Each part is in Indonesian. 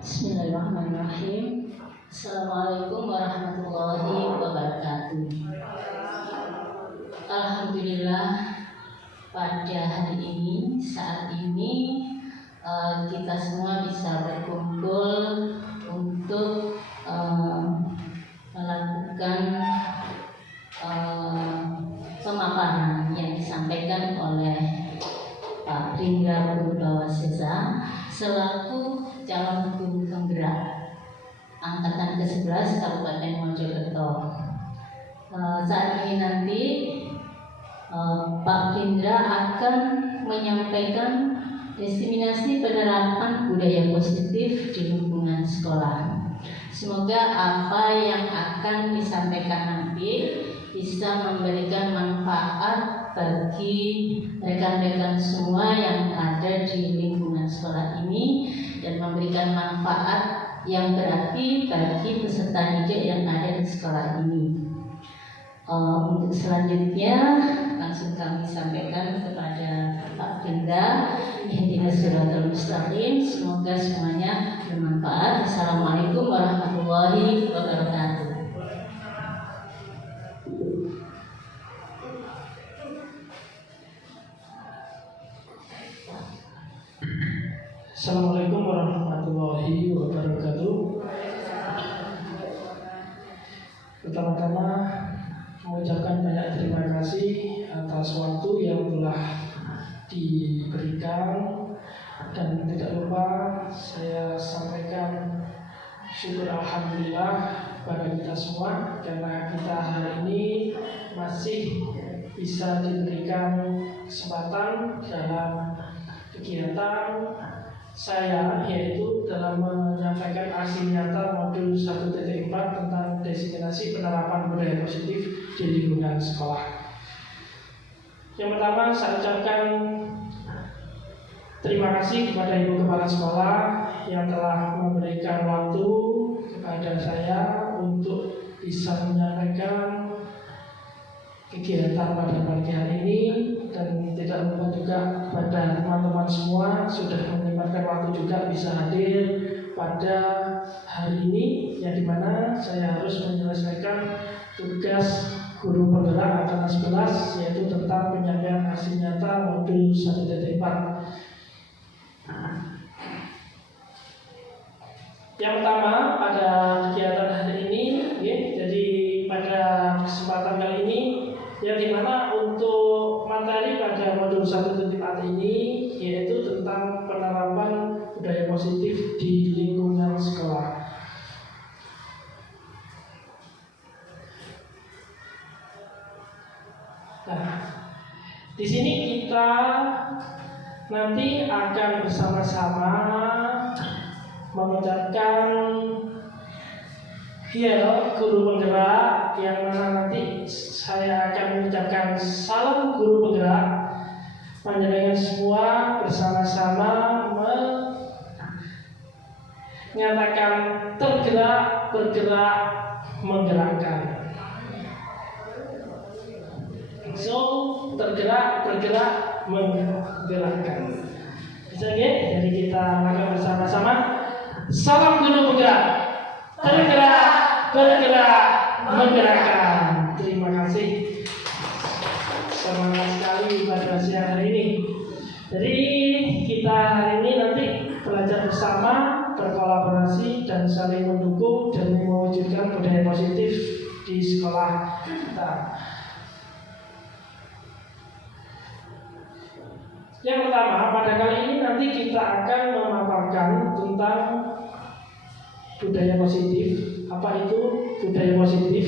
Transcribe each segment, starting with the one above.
Bismillahirrahmanirrahim. Assalamualaikum warahmatullahi wabarakatuh. Alhamdulillah, pada hari ini, saat ini kita semua bisa berkumpul untuk melakukan pemaparan yang disampaikan oleh Pak Rindra Purbawasesa selaku calon guru penggerak angkatan ke-11 Kabupaten Mojokerto. Saat ini nanti Pak Rindra akan menyampaikan diseminasi penerapan budaya positif di lingkungan sekolah. Semoga apa yang akan disampaikan nanti bisa memberikan manfaat bagi rekan-rekan semua yang ada di lingkungan sekolah ini dan memberikan manfaat yang berarti bagi peserta didik yang ada di sekolah ini. Untuk selanjutnya langsung kami sampaikan kepada Pak Rindra, Ihdinas Shiratal Mustaqim. Semoga semuanya bermanfaat. Assalamualaikum warahmatullahi wabarakatuh. Assalamualaikum warahmatullahi wabarakatuh. Pertama-tama mengucapkan banyak terima kasih atas waktu yang telah diberikan, dan tidak lupa saya sampaikan syukur alhamdulillah pada kita semua karena kita hari ini masih bisa diberikan kesempatan dalam kegiatan saya, yaitu dalam menyampaikan aksi nyata modul 1.4 tentang diseminasi penerapan budaya positif di lingkungan sekolah. Yang pertama, saya ucapkan terima kasih kepada Ibu Kepala Sekolah yang telah memberikan waktu kepada saya untuk bisa menyampaikan kegiatan pada pagi hari ini, dan tidak lupa juga pada teman-teman semua sudah menyempatkan waktu juga bisa hadir pada hari ini, yang dimana saya harus menyelesaikan tugas guru penggerak angkatan 11, yaitu tentang penyampaian aksi nyata modul 1.4. Yang pertama, pada kegiatan hari ini, jadi pada kesempatan kali ini, yang dimana untuk materi pada modul 1.4 ini yaitu tentang penerapan budaya positif di lingkungan sekolah. Nah, di sini kita nanti akan bersama-sama mengucapkan guru penggerak, yang mana nanti saya akan mengucapkan salam guru penggerak. Panjenengan semua bersama-sama menyatakan tergerak, bergerak, menggerakkan. So, tergerak, bergerak, menggerakkan. Bisa ya? Jadi kita akan bersama-sama salam guru penggerak. Tergerak, bergerak, menggerakkan. Terima kasih. Semangat sekali pada siang hari ini. Jadi kita hari ini nanti belajar bersama, berkolaborasi dan saling mendukung demi mewujudkan budaya positif di sekolah kita. Yang pertama, pada kali ini nanti kita akan memaparkan tentang budaya positif. Apa itu budaya positif?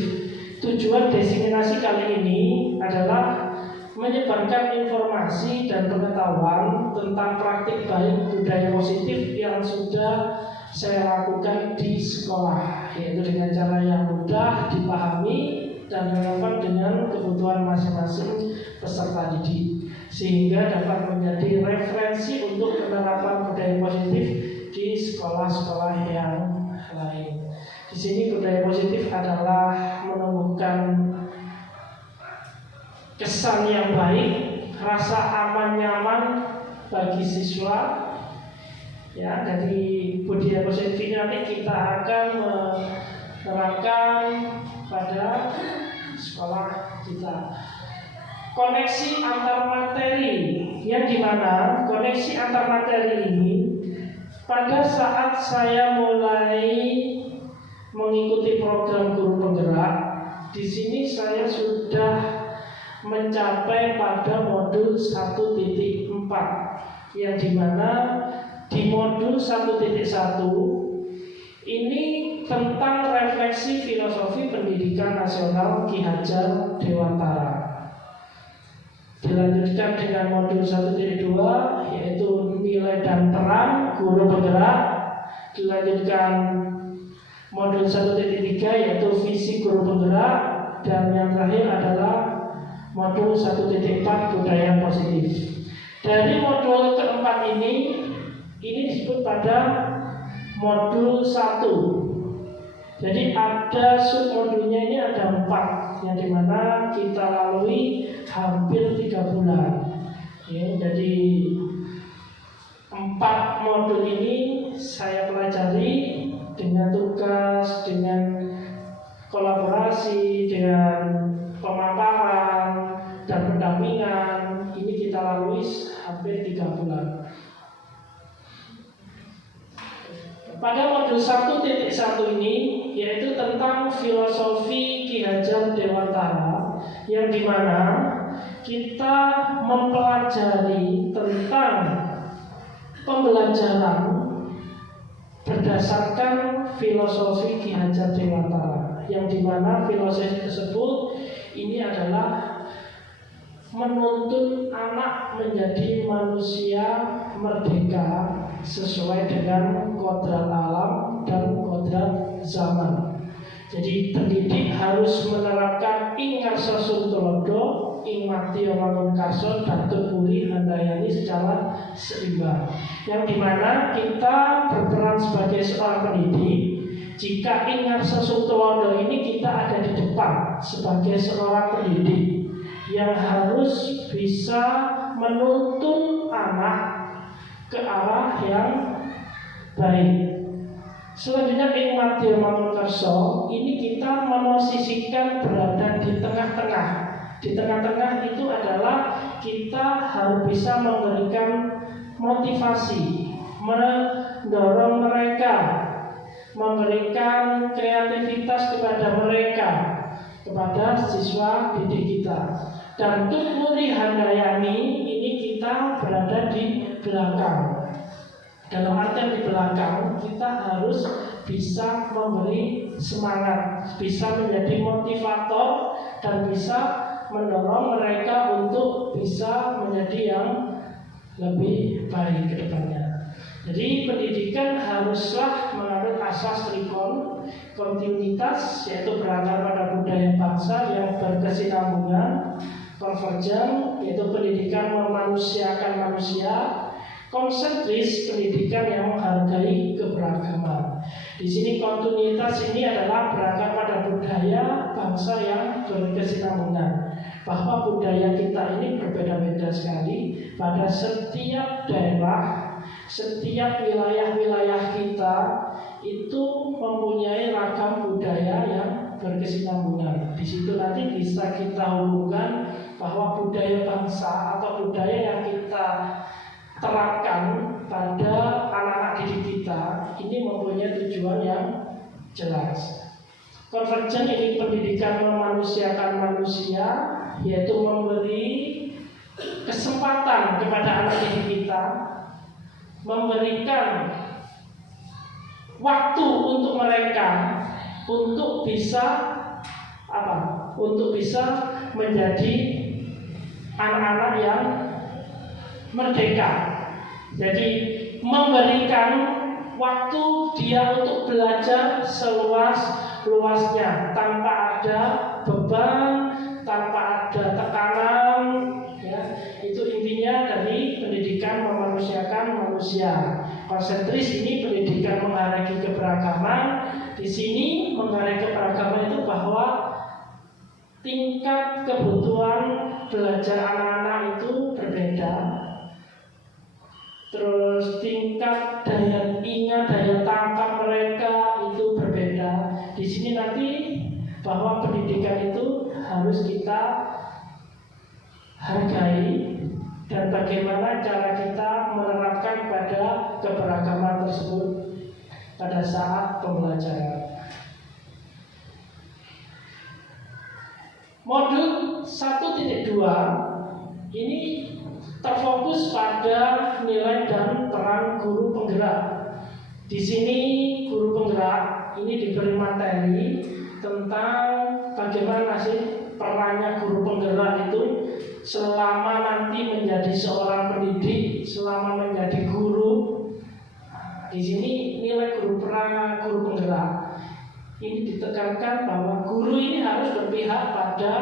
Tujuan diseminasi kali ini adalah menyebarkan informasi dan pengetahuan tentang praktik baik budaya positif yang sudah saya lakukan di sekolah, yaitu dengan cara yang mudah dipahami dan relevan dengan kebutuhan masing-masing peserta didik, sehingga dapat menjadi referensi untuk penerapan budaya positif di sekolah-sekolah yang lain. Di sini budaya positif adalah menumbuhkan kesan yang baik, rasa aman nyaman bagi siswa, Ya, dari budaya positif nanti kita akan menerapkan pada sekolah kita. Koneksi antar materi, yang dimana koneksi antar materi ini pada saat saya mulai mengikuti program guru penggerak, di sini saya sudah mencapai pada modul 1.4, yang dimana di modul 1.1 ini tentang refleksi filosofi pendidikan nasional Ki Hajar Dewantara. Dilanjutkan dengan modul 1.2 yaitu nilai dan peran guru penggerak. Dilanjutkan modul 1.3 yaitu visi guru penggerak. Dan yang terakhir adalah modul 1.4 budaya positif. Dari modul keempat ini disebut pada modul 1. Jadi ada submodulnya, ini ada 4, yang dimana kita lalui hampir 3 bulan. Ya, jadi 4 modul ini saya pelajari dengan tugas, dengan kolaborasi, dengan pemaparan dan pendampingan. Ini kita lalui hampir 3 bulan. Pada modul 1.1 ini yaitu tentang filosofi Ki Hajar Dewantara, yang dimana kita mempelajari tentang pembelajaran berdasarkan filosofi Ki Hajar Dewantara, yang dimana filosofi tersebut ini adalah menuntut anak menjadi manusia merdeka sesuai dengan kodrat alam dan kodrat zaman. Jadi pendidik harus menerapkan ing ngarsa suntulodo, ing matio mangun karso, dan tuburi handayani secara seimbang. Yang dimana kita berperan sebagai seorang pendidik. Jika ing ngarsa suntulodo ini kita ada di depan sebagai seorang pendidik yang harus bisa menuntun anak ke arah yang baik. Selanjutnya ing madya mangun karso, ini kita memosisikan berada di tengah-tengah. Di tengah-tengah itu adalah kita harus bisa memberikan motivasi, mendorong mereka, memberikan kreativitas kepada mereka, kepada siswa didik kita. Dan tumuri handayani ini kita berada di belakang. Dalam artian di belakang, kita harus bisa memberi semangat, bisa menjadi motivator, dan bisa mendorong mereka untuk bisa menjadi yang lebih baik ke depannya. Jadi pendidikan haruslah menganut asas trikon, kontinuitas, yaitu berakar pada budaya bangsa yang berkesinambungan, konvergen, yaitu pendidikan memanusiakan manusia, konsentris, pendidikan yang menghargai keberagaman. Di sini kontinuitas ini adalah berakar pada budaya bangsa yang berkesinambungan, bahwa budaya kita ini berbeda-beda sekali pada setiap daerah, setiap wilayah-wilayah kita itu mempunyai ragam budaya yang berkesinambungan. Di situ nanti bisa kita hubungkan bahwa budaya bangsa atau budaya yang kita terapkan pada anak-anak didik kita ini mempunyai tujuan yang jelas. Konvergen ini pendidikan memanusiakan manusia, yaitu memberi kesempatan kepada anak didik kita, memberikan waktu untuk mereka untuk bisa untuk bisa menjadi anak-anak yang merdeka. Jadi memberikan waktu dia untuk belajar seluas-luasnya tanpa ada beban, tanpa ada tekanan, ya. Itu intinya dari pendidikan memanusiakan manusia. Konsentris ini pendidikan menghargai keberagaman. Di sini menghargai keberagaman itu bahwa tingkat kebutuhan belajar anak-anak itu berbeda. Terus tingkat daya ingat, daya tangkap mereka hargai dan bagaimana cara kita menerapkan pada keberagaman tersebut pada saat pembelajaran. Modul 1.2 ini terfokus pada nilai dan peran guru penggerak. Di sini guru penggerak ini diberi materi tentang bagaimana sih perannya guru penggerak itu selama nanti menjadi seorang pendidik, selama menjadi guru. Di sini nilai peran guru penggerak ini ditekankan bahwa guru ini harus berpihak pada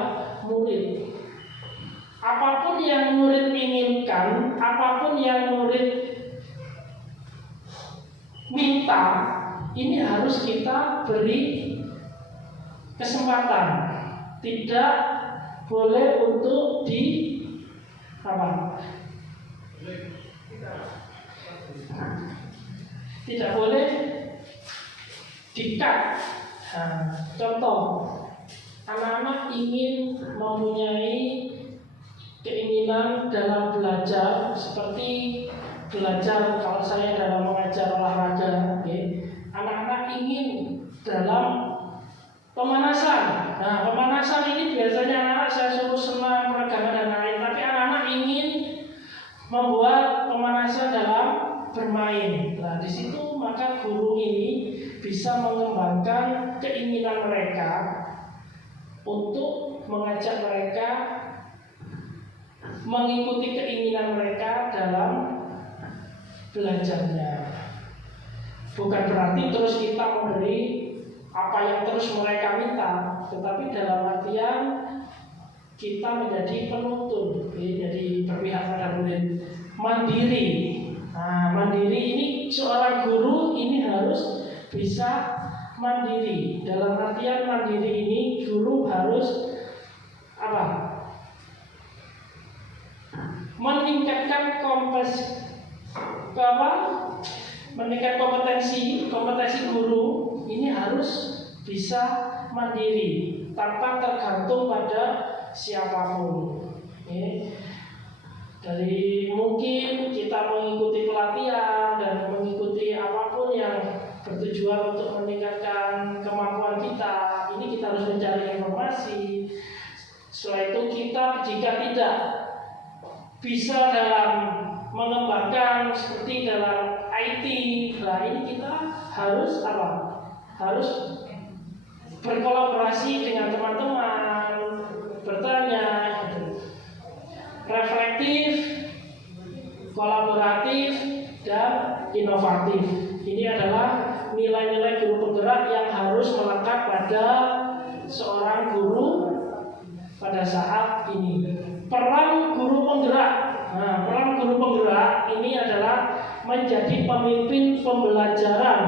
murid. Apapun yang murid inginkan, apapun yang murid minta, ini harus kita beri kesempatan. Tidak boleh untuk tidak boleh di-cut. Contoh, anak-anak ingin mempunyai keinginan dalam belajar seperti belajar kalau saya dalam mengajar olahraga, anak-anak ingin dalam pemanasan. Nah, pemanasan ini biasanya anak-anak saya suruh senam, peregangan dan lain, tapi anak-anak ingin membuat pemanasan dalam bermain. Nah, di situ maka guru ini bisa mengembangkan keinginan mereka untuk mengajak mereka mengikuti keinginan mereka dalam belajarnya. Bukan berarti terus kita memberi apa yang terus mereka minta, tetapi dalam artian kita menjadi penuntun, jadi berpihak pada murid, mandiri. Nah, mandiri ini seorang guru ini harus bisa mandiri. Dalam artian mandiri ini guru harus meningkatkan kompetensi guru ini harus bisa mandiri tanpa tergantung pada siapapun. Dari mungkin kita mengikuti pelatihan dan mengikuti apapun yang bertujuan untuk meningkatkan kemampuan kita, ini kita harus mencari informasi. Setelah itu kita jika tidak bisa dalam mengembangkan seperti dalam IT, nah ini kita harus harus berkolaborasi dengan teman-teman, bertanya, reflektif, kolaboratif, dan inovatif. Ini adalah nilai-nilai guru penggerak yang harus melekat pada seorang guru pada saat ini. Peran guru penggerak. Nah, peran guru penggerak ini adalah menjadi pemimpin pembelajaran.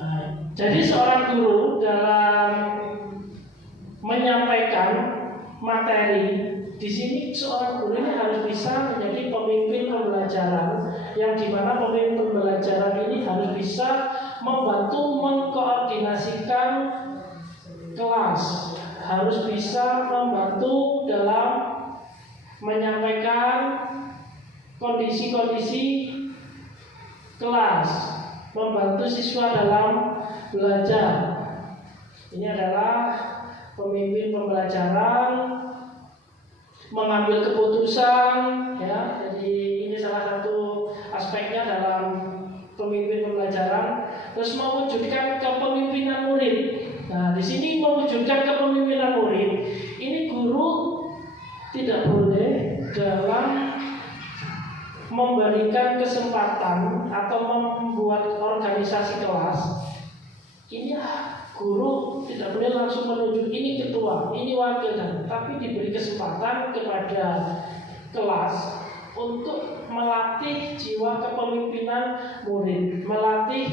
Nah, jadi seorang guru dalam menyampaikan materi, di sini seorang guru ini harus bisa menjadi pemimpin pembelajaran, yang dimana pemimpin pembelajaran ini harus bisa membantu mengkoordinasikan kelas, harus bisa membantu dalam menyampaikan kondisi-kondisi kelas, membantu siswa dalam belajar. Ini adalah pemimpin pembelajaran, mengambil keputusan, ya. Jadi ini salah satu aspeknya dalam pemimpin pembelajaran. Terus mewujudkan kepemimpinan murid. Nah, di sini mewujudkan kepemimpinan murid, ini guru tidak boleh dalam memberikan kesempatan atau membuat organisasi kelas. Ini guru tidak boleh langsung menunjuk ini ketua, ini wakil, tapi diberi kesempatan kepada kelas untuk melatih jiwa kepemimpinan murid, melatih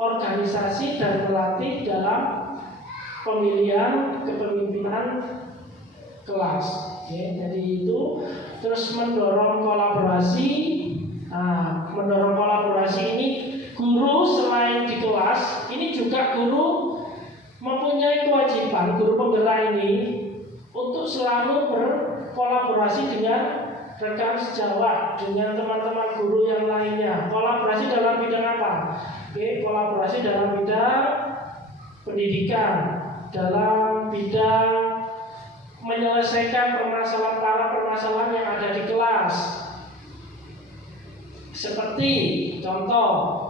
organisasi dan melatih dalam pemilihan kepemimpinan kelas. Jadi itu terus mendorong kolaborasi. Nah, mendorong kolaborasi ini guru selain di kelas, ini juga guru mempunyai kewajiban, guru penggerak ini untuk selalu kolaborasi dengan rekan sejawat, dengan teman-teman guru yang lainnya. Kolaborasi dalam bidang apa? Oke, kolaborasi dalam bidang pendidikan, dalam bidang menyelesaikan permasalahan yang ada di kelas. Seperti contoh,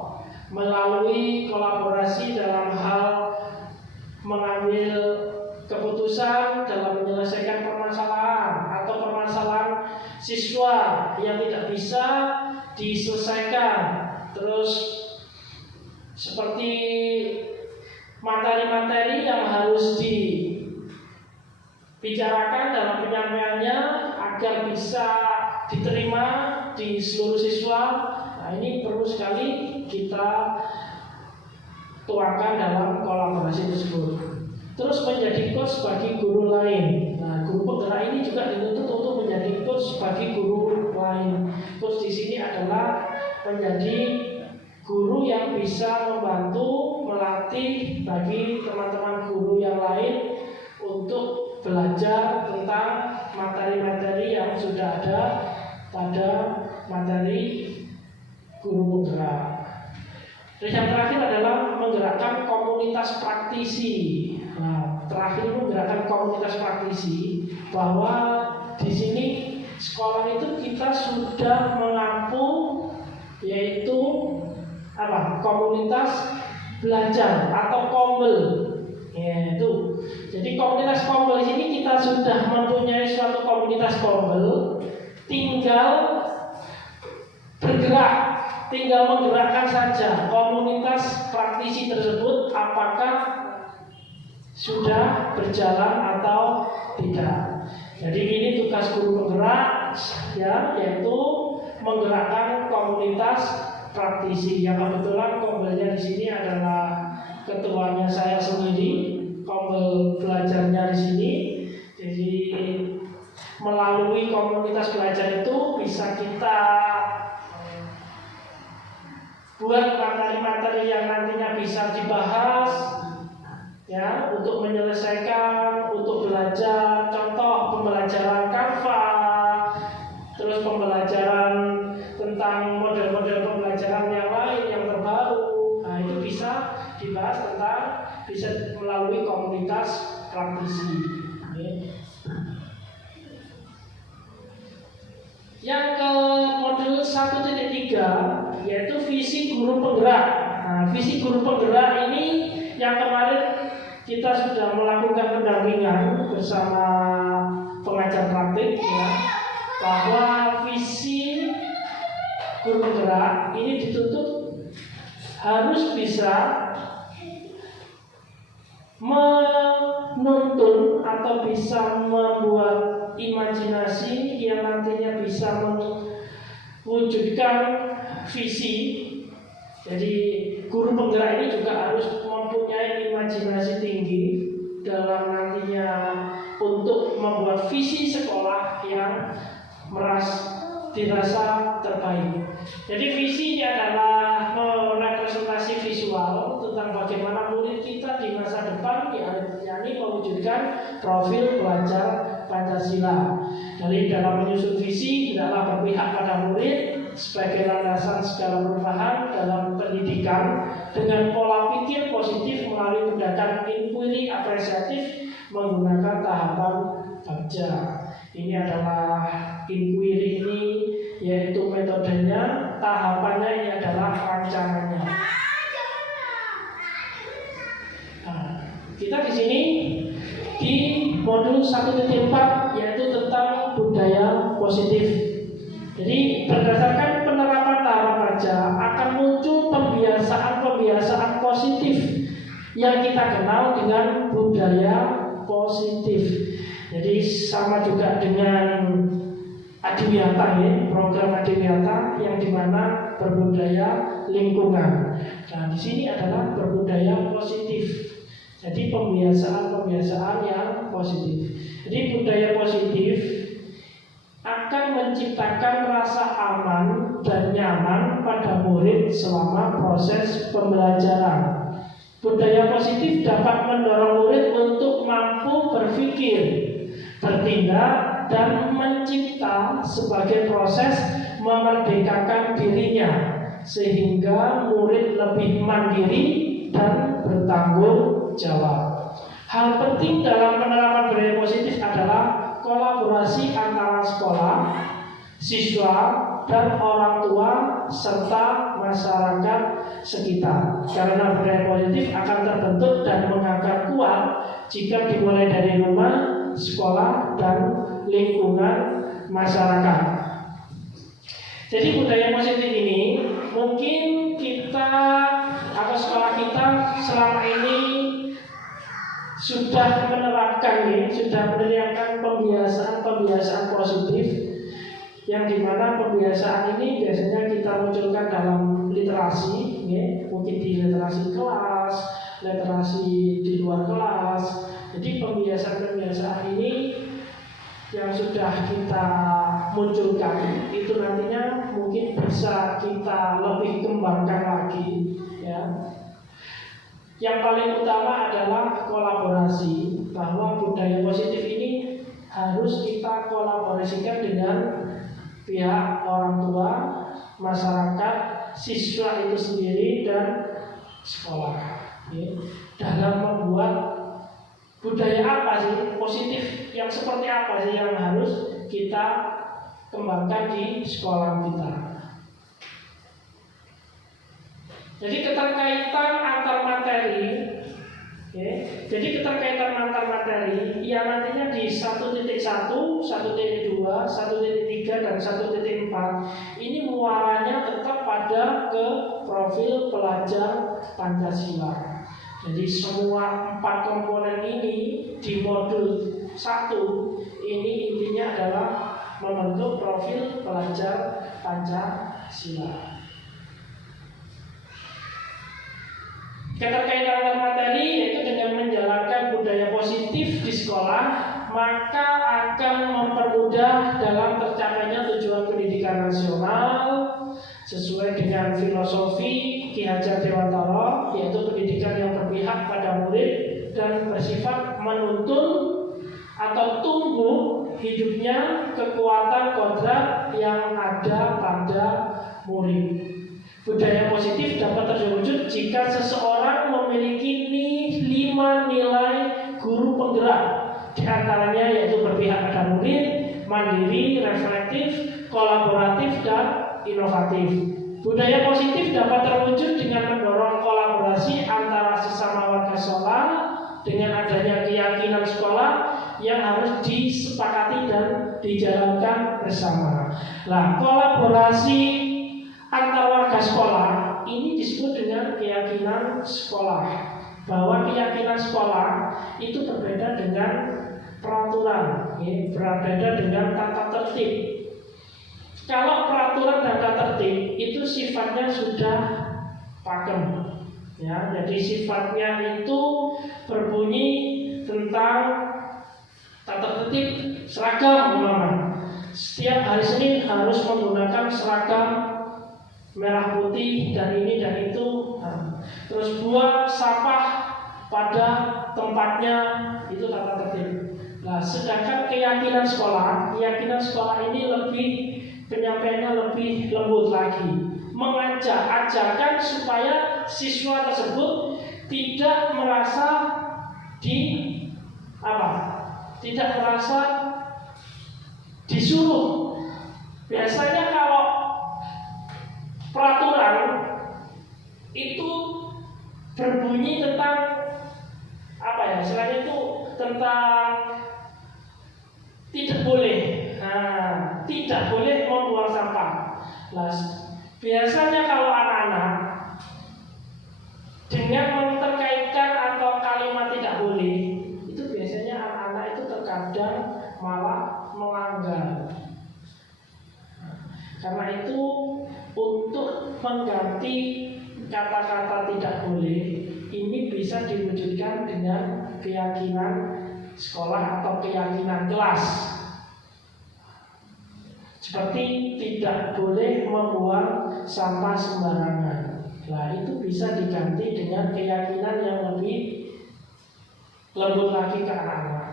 melalui kolaborasi dalam hal mengambil keputusan dalam menyelesaikan permasalahan atau permasalahan siswa yang tidak bisa diselesaikan. Terus seperti materi-materi yang harus dibicarakan dalam penyampaiannya agar bisa diterima di seluruh siswa. Nah, ini perlu sekali kita tuangkan dalam kolaborasi tersebut. Terus menjadi coach bagi guru lain. Nah, guru penggerak ini juga dituntut untuk menjadi coach bagi guru lain. Coach di sini adalah menjadi guru yang bisa membantu melatih bagi teman-teman guru yang lain untuk belajar tentang materi-materi yang sudah ada pada materi guru penggerak. Dan yang terakhir adalah menggerakkan komunitas praktisi. Nah, terakhir menggerakkan komunitas praktisi, bahwa di sini sekolah itu kita sudah menampung yaitu apa? Komunitas belajar atau kombel. Yaitu. Jadi komunitas kombel di sini kita sudah mempunyai suatu komunitas kombel, tinggal bergerak, tinggal menggerakkan saja komunitas praktisi tersebut apakah sudah berjalan atau tidak. Jadi ini tugas guru penggerak, ya, yaitu menggerakkan komunitas praktisi. Yang kebetulan kombelnya di sini adalah ketuanya saya sendiri, kombel belajarnya di sini. Jadi melalui komunitas belajar itu bisa kita buat materi-materi yang nantinya bisa dibahas, ya, untuk menyelesaikan, untuk belajar. Contoh pembelajaran Canva, terus pembelajaran tentang model-model pembelajaran yang lain yang terbaru. Nah, itu bisa dibahas tentang, bisa melalui komunitas praktisi. Yang ke modul 1.3 yaitu visi guru penggerak. Nah, visi guru penggerak ini yang kemarin kita sudah melakukan pendampingan bersama pengajar praktik, ya, bahwa visi guru penggerak ini dituntut harus bisa menuntun atau bisa membuat imajinasi yang nantinya bisa mewujudkan visi. Jadi guru penggerak ini juga harus mempunyai imajinasi tinggi dalam nantinya untuk membuat visi sekolah yang dirasa terbaik. Jadi visi adalah merepresentasi visual tentang bagaimana murid kita di masa depan, yakni mewujudkan profil pelajar Pancasila. Jadi dalam menyusun visi tidaklah berpihak pada murid sebagai landasan segala perubahan dalam pendidikan dengan pola pikir positif melalui tindakan inquiry apresiatif menggunakan tahapan baca. Ini adalah inquiry ini, yaitu metodenya, tahapannya ini adalah rancangannya. Nah, kita di sini di modul 1.4 yaitu tentang budaya positif. Jadi berdasarkan penerapan tahapan baca akan muncul pembiasaan positif yang kita kenal dengan budaya positif. Jadi sama juga dengan Adiwiyata, ya, program Adiwiyata yang dimana berbudaya lingkungan. Nah, di sini adalah berbudaya positif. Jadi pembiasaan yang positif. Jadi budaya positif akan menciptakan rasa aman dan nyaman pada murid selama proses pembelajaran. Budaya positif dapat mendorong murid untuk mampu berpikir, bertindak, dan mencipta sebagai proses memerdekakan dirinya, sehingga murid lebih mandiri dan bertanggung jawab. Hal penting dalam penerapan budaya positif adalah kolaborasi antara sekolah, siswa, dan orang tua serta masyarakat sekitar. Karena budaya positif akan terbentuk dan mengakar kuat jika dimulai dari rumah, sekolah, dan lingkungan masyarakat. Jadi budaya positif ini mungkin kita atau sekolah kita selama ini sudah menerapkan sudah menerapkan pembiasaan positif, yang dimana pembiasaan ini biasanya kita munculkan dalam literasi, mungkin di literasi kelas, literasi di luar kelas. Jadi pembiasaan ini yang sudah kita munculkan itu nantinya mungkin bisa kita lebih kembangkan lagi, ya. Yang paling utama adalah kolaborasi, bahwa budaya positif ini harus kita kolaborasikan dengan pihak orang tua, masyarakat, siswa itu sendiri, dan sekolah, ya, dalam membuat budaya apa sih positif, yang seperti apa sih yang harus kita kembangkan di sekolah kita. Jadi keterkaitan antar materi, jadi keterkaitan antar materi yang nantinya di 1.1, 1.2, 1.3, dan 1.4 ini muaranya tetap pada ke profil pelajar Pancasila. Jadi semua 4 komponen ini di modul 1 ini intinya adalah membentuk profil pelajar Pancasila. Keterkaitan antar materi yaitu dengan menjalankan budaya positif di sekolah, maka akan mempermudah dalam tercapainya tujuan pendidikan nasional sesuai dengan filosofi Ki Hajar Dewantara, yaitu pendidikan yang berpihak pada murid dan bersifat menuntun atau tumbuh hidupnya kekuatan kodrat yang ada pada murid. Budaya positif dapat terwujud jika seseorang memiliki 5 nilai guru penggerak, di antaranya yaitu berpihak pada murid, mandiri, reflektif, kolaboratif, dan inovatif. Budaya positif dapat terwujud dengan mendorong kolaborasi antara sesama warga sekolah dengan adanya keyakinan sekolah yang harus disepakati dan dijalankan bersama. Nah, kolaborasi antar warga sekolah ini disebut dengan keyakinan sekolah, bahwa keyakinan sekolah itu berbeda dengan peraturan, berbeda dengan tata tertib. Kalau peraturan dan tata tertib itu sifatnya sudah pakem, ya, jadi sifatnya itu berbunyi tentang tata tertib seragam, umpama setiap hari Senin harus menggunakan seragam merah putih dan ini dan itu, terus buang sampah pada tempatnya, itu tata tertib. Nah, sedangkan keyakinan sekolah ini lebih penyampaiannya lebih lembut lagi, ajarkan supaya siswa tersebut tidak merasa tidak merasa disuruh. Biasanya kalau peraturan itu berbunyi tentang istilahnya itu tentang tidak boleh, tidak boleh membuang sampah. Nah, biasanya kalau anak-anak dengan memterkaitkan atau kalimat tidak boleh, itu biasanya anak-anak itu terkadang malah melanggar. Karena itu untuk mengganti kata-kata tidak boleh ini bisa diwujudkan dengan keyakinan sekolah atau keyakinan kelas. Seperti tidak boleh membuang sampah sembarangan. Nah, itu bisa diganti dengan keyakinan yang lebih lembut lagi ke anak-anak.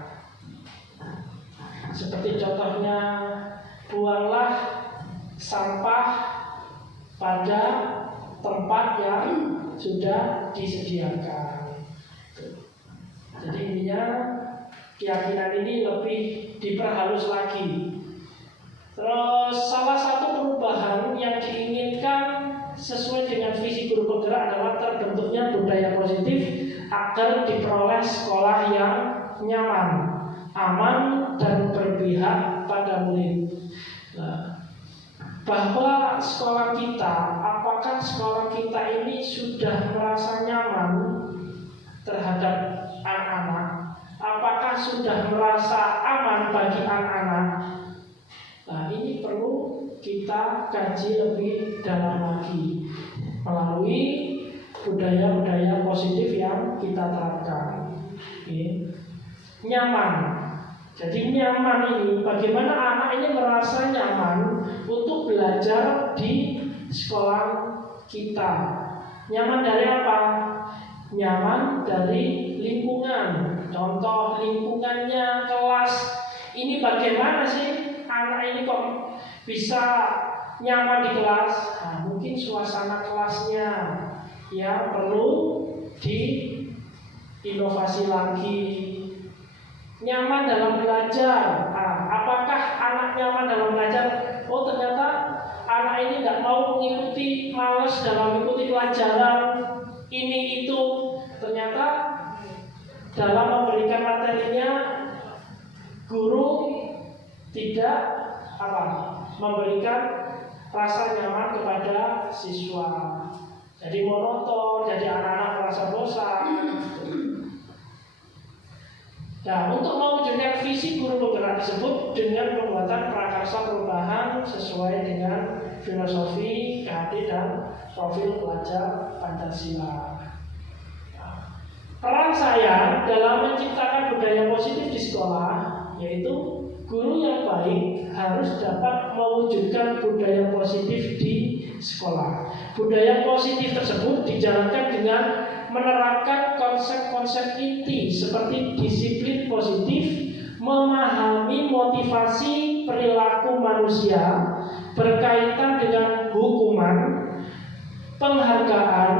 Seperti contohnya, buanglah sampah pada tempat yang sudah disediakan. Jadi intinya keyakinan ini lebih diperhalus lagi. Terus salah satu perubahan yang diinginkan sesuai dengan visi guru penggerak adalah terbentuknya budaya positif agar diperoleh sekolah yang nyaman, aman, dan berpihak pada murid. Nah, bahwa sekolah kita, apakah sekolah kita ini sudah merasa nyaman terhadap anak-anak? Apakah sudah merasa aman bagi anak-anak? Nah, ini perlu kita kaji lebih dalam lagi melalui budaya-budaya positif yang kita terapkan. Nyaman. Jadi nyaman ini, bagaimana anak ini merasa nyaman untuk belajar di sekolah kita. Nyaman dari apa? Nyaman dari lingkungan. Contoh lingkungannya, kelas. Ini bagaimana sih anak ini kok bisa nyaman di kelas? Nah, mungkin suasana kelasnya yang perlu diinovasi lagi. Nyaman dalam belajar. Nah, apakah anak nyaman dalam belajar? Oh, ternyata anak ini tidak mau mengikuti, malas dalam mengikuti pelajaran ini itu. Ternyata dalam memberikan materinya, guru tidak memberikan rasa nyaman kepada siswa. Jadi monoton, jadi anak-anak merasa bosan. Nah, untuk mewujudkan visi guru penggerak tersebut dengan pembuatan prakarsa perubahan sesuai dengan filosofi, KD, dan profil pelajar Pancasila. Peran saya dalam menciptakan budaya positif di sekolah, yaitu guru yang baik harus dapat mewujudkan budaya positif di sekolah. Budaya positif tersebut dijalankan dengan menerapkan konsep-konsep inti seperti disiplin positif, memahami motivasi perilaku manusia berkaitan dengan hukuman, penghargaan,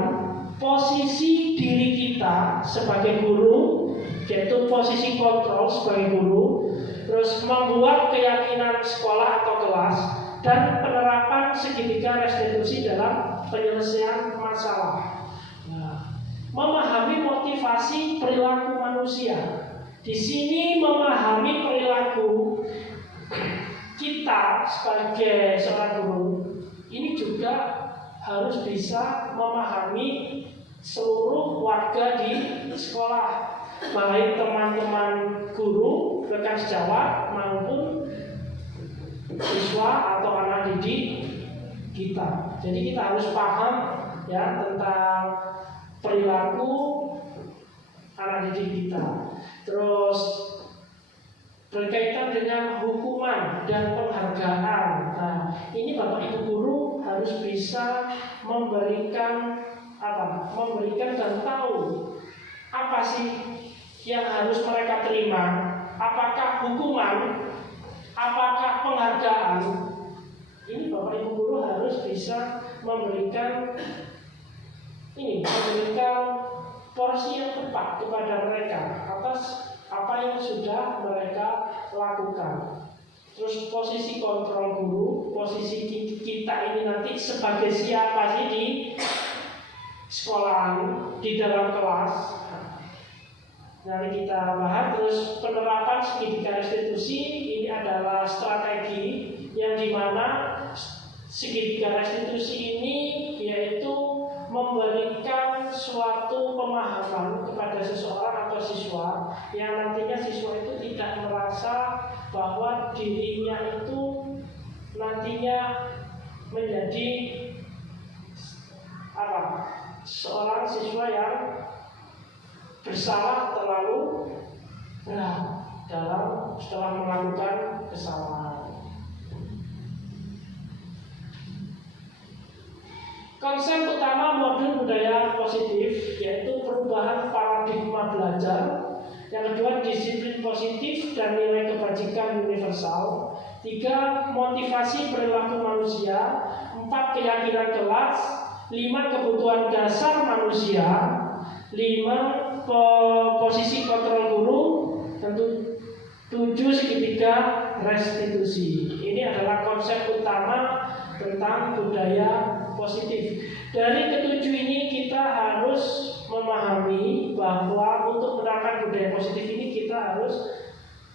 posisi diri kita sebagai guru, yaitu posisi kontrol sebagai guru, terus membuat keyakinan sekolah atau kelas, dan penerapan segitiga restitusi dalam penyelesaian masalah. Memahami motivasi perilaku manusia. Di sini memahami perilaku kita sebagai seorang guru ini juga harus bisa memahami seluruh warga di sekolah, baik teman-teman guru, rekan sejawat maupun siswa atau anak didik kita. Jadi kita harus paham ya tentang perilaku anak didik kita. Terus berkaitan dengan hukuman dan penghargaan. Nah, ini Bapak Ibu guru harus bisa memberikan dan tahu apa sih yang harus mereka terima. Apakah hukuman? Apakah penghargaan? Ini Bapak Ibu guru harus bisa memberikan porsi yang tepat kepada mereka atas apa yang sudah mereka lakukan. Terus posisi kontrol guru, posisi kita ini nanti sebagai siapa sih di sekolah, di dalam kelas. Nanti kita bahas. Terus penerapan segitiga restitusi ini adalah strategi yang dimana segitiga restitusi ini yaitu memberikan suatu pemahaman kepada seseorang atau siswa yang nantinya siswa itu tidak merasa bahwa dirinya itu nantinya menjadi seorang siswa yang bersalah terlalu berat setelah melakukan kesalahan. Konsep utama modul budaya positif yaitu perubahan paradigma belajar Yang kedua, disiplin positif dan nilai kebajikan universal. 3, motivasi perilaku manusia. 4, keyakinan kelas. 5, kebutuhan dasar manusia. 5, posisi kontrol guru. Tentu 7, segitiga restitusi. Ini adalah konsep utama tentang budaya positif. Dari ketujuh ini kita harus memahami bahwa untuk menerapkan budaya positif ini kita harus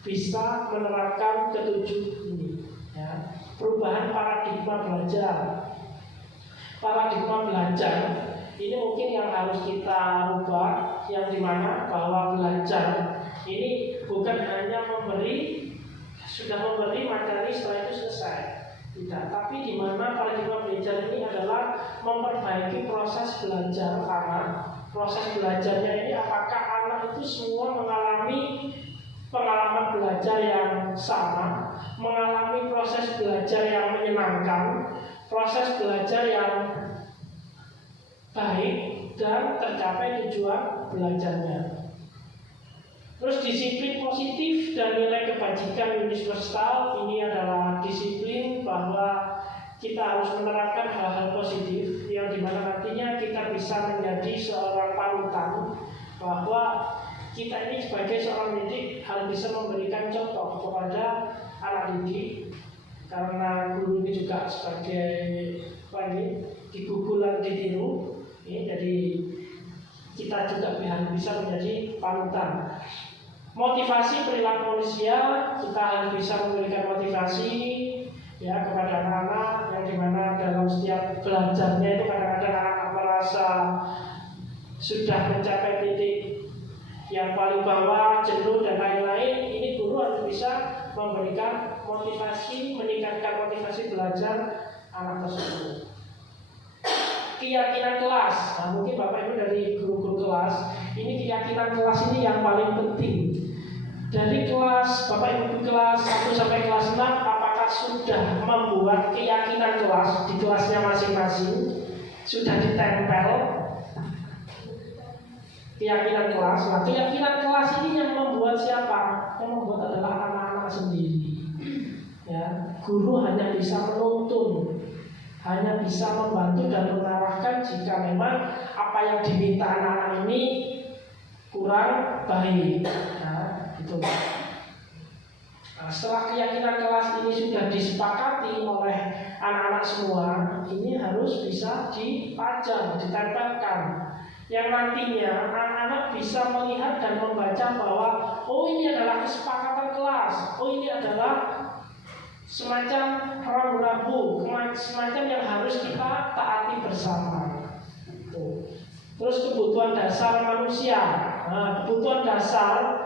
bisa menerapkan ketujuh ini. Ya. Perubahan paradigma belajar. Paradigma belajar ini mungkin yang harus kita rubah, yang dimana bahwa belajar ini bukan hanya sudah memberi materi setelah itu selesai, tidak. Tapi di mana paradigma belajar ini adalah memperbaiki proses belajar anak. Proses belajarnya ini apakah anak itu semua mengalami pengalaman belajar yang sama, mengalami proses belajar yang menyenangkan, proses belajar yang baik dan tercapai tujuan belajarnya. Terus disiplin positif dan nilai kebajikan universal ini adalah disiplin bahwa kita harus menerapkan hal-hal positif yang dimana nantinya kita bisa menjadi seorang panutan, bahwa kita ini sebagai seorang didik harus bisa memberikan contoh kepada anak didik, karena guru ini juga sebagai digugulan ditiru. Jadi kita juga harus bisa menjadi panutan. Motivasi perilaku manusia, kita harus bisa memberikan motivasi ya kepada anak-anak, yang dimana dalam setiap belajarnya itu kadang-kadang anak-anak merasa sudah mencapai titik yang paling bawah, jenuh dan lain-lain. Ini guru harus bisa memberikan motivasi, meningkatkan motivasi belajar anak tersebut. Keyakinan kelas, nah mungkin Bapak Ibu dari guru-guru kelas, ini keyakinan kelas ini yang paling penting. Dari kelas, Bapak Ibu kelas 1 sampai kelas 6, apakah sudah membuat keyakinan kelas di kelasnya masing-masing? Sudah ditempel keyakinan kelas. Nah, keyakinan kelas ini yang membuat siapa? Yang membuat adalah anak-anak sendiri. Ya, guru hanya bisa menuntun, hanya bisa membantu dan mengarahkan jika memang apa yang diminta anak-anak ini kurang baik. Nah, itu. Nah, setelah keyakinan kelas ini sudah disepakati oleh anak-anak semua, ini harus bisa dipajang, ditempelkan. Yang nantinya anak-anak bisa melihat dan membaca bahwa oh ini adalah kesepakatan kelas, oh ini adalah semacam rambu-rambu, semacam yang harus kita taati bersama. Terus kebutuhan dasar manusia. Nah, kebutuhan dasar,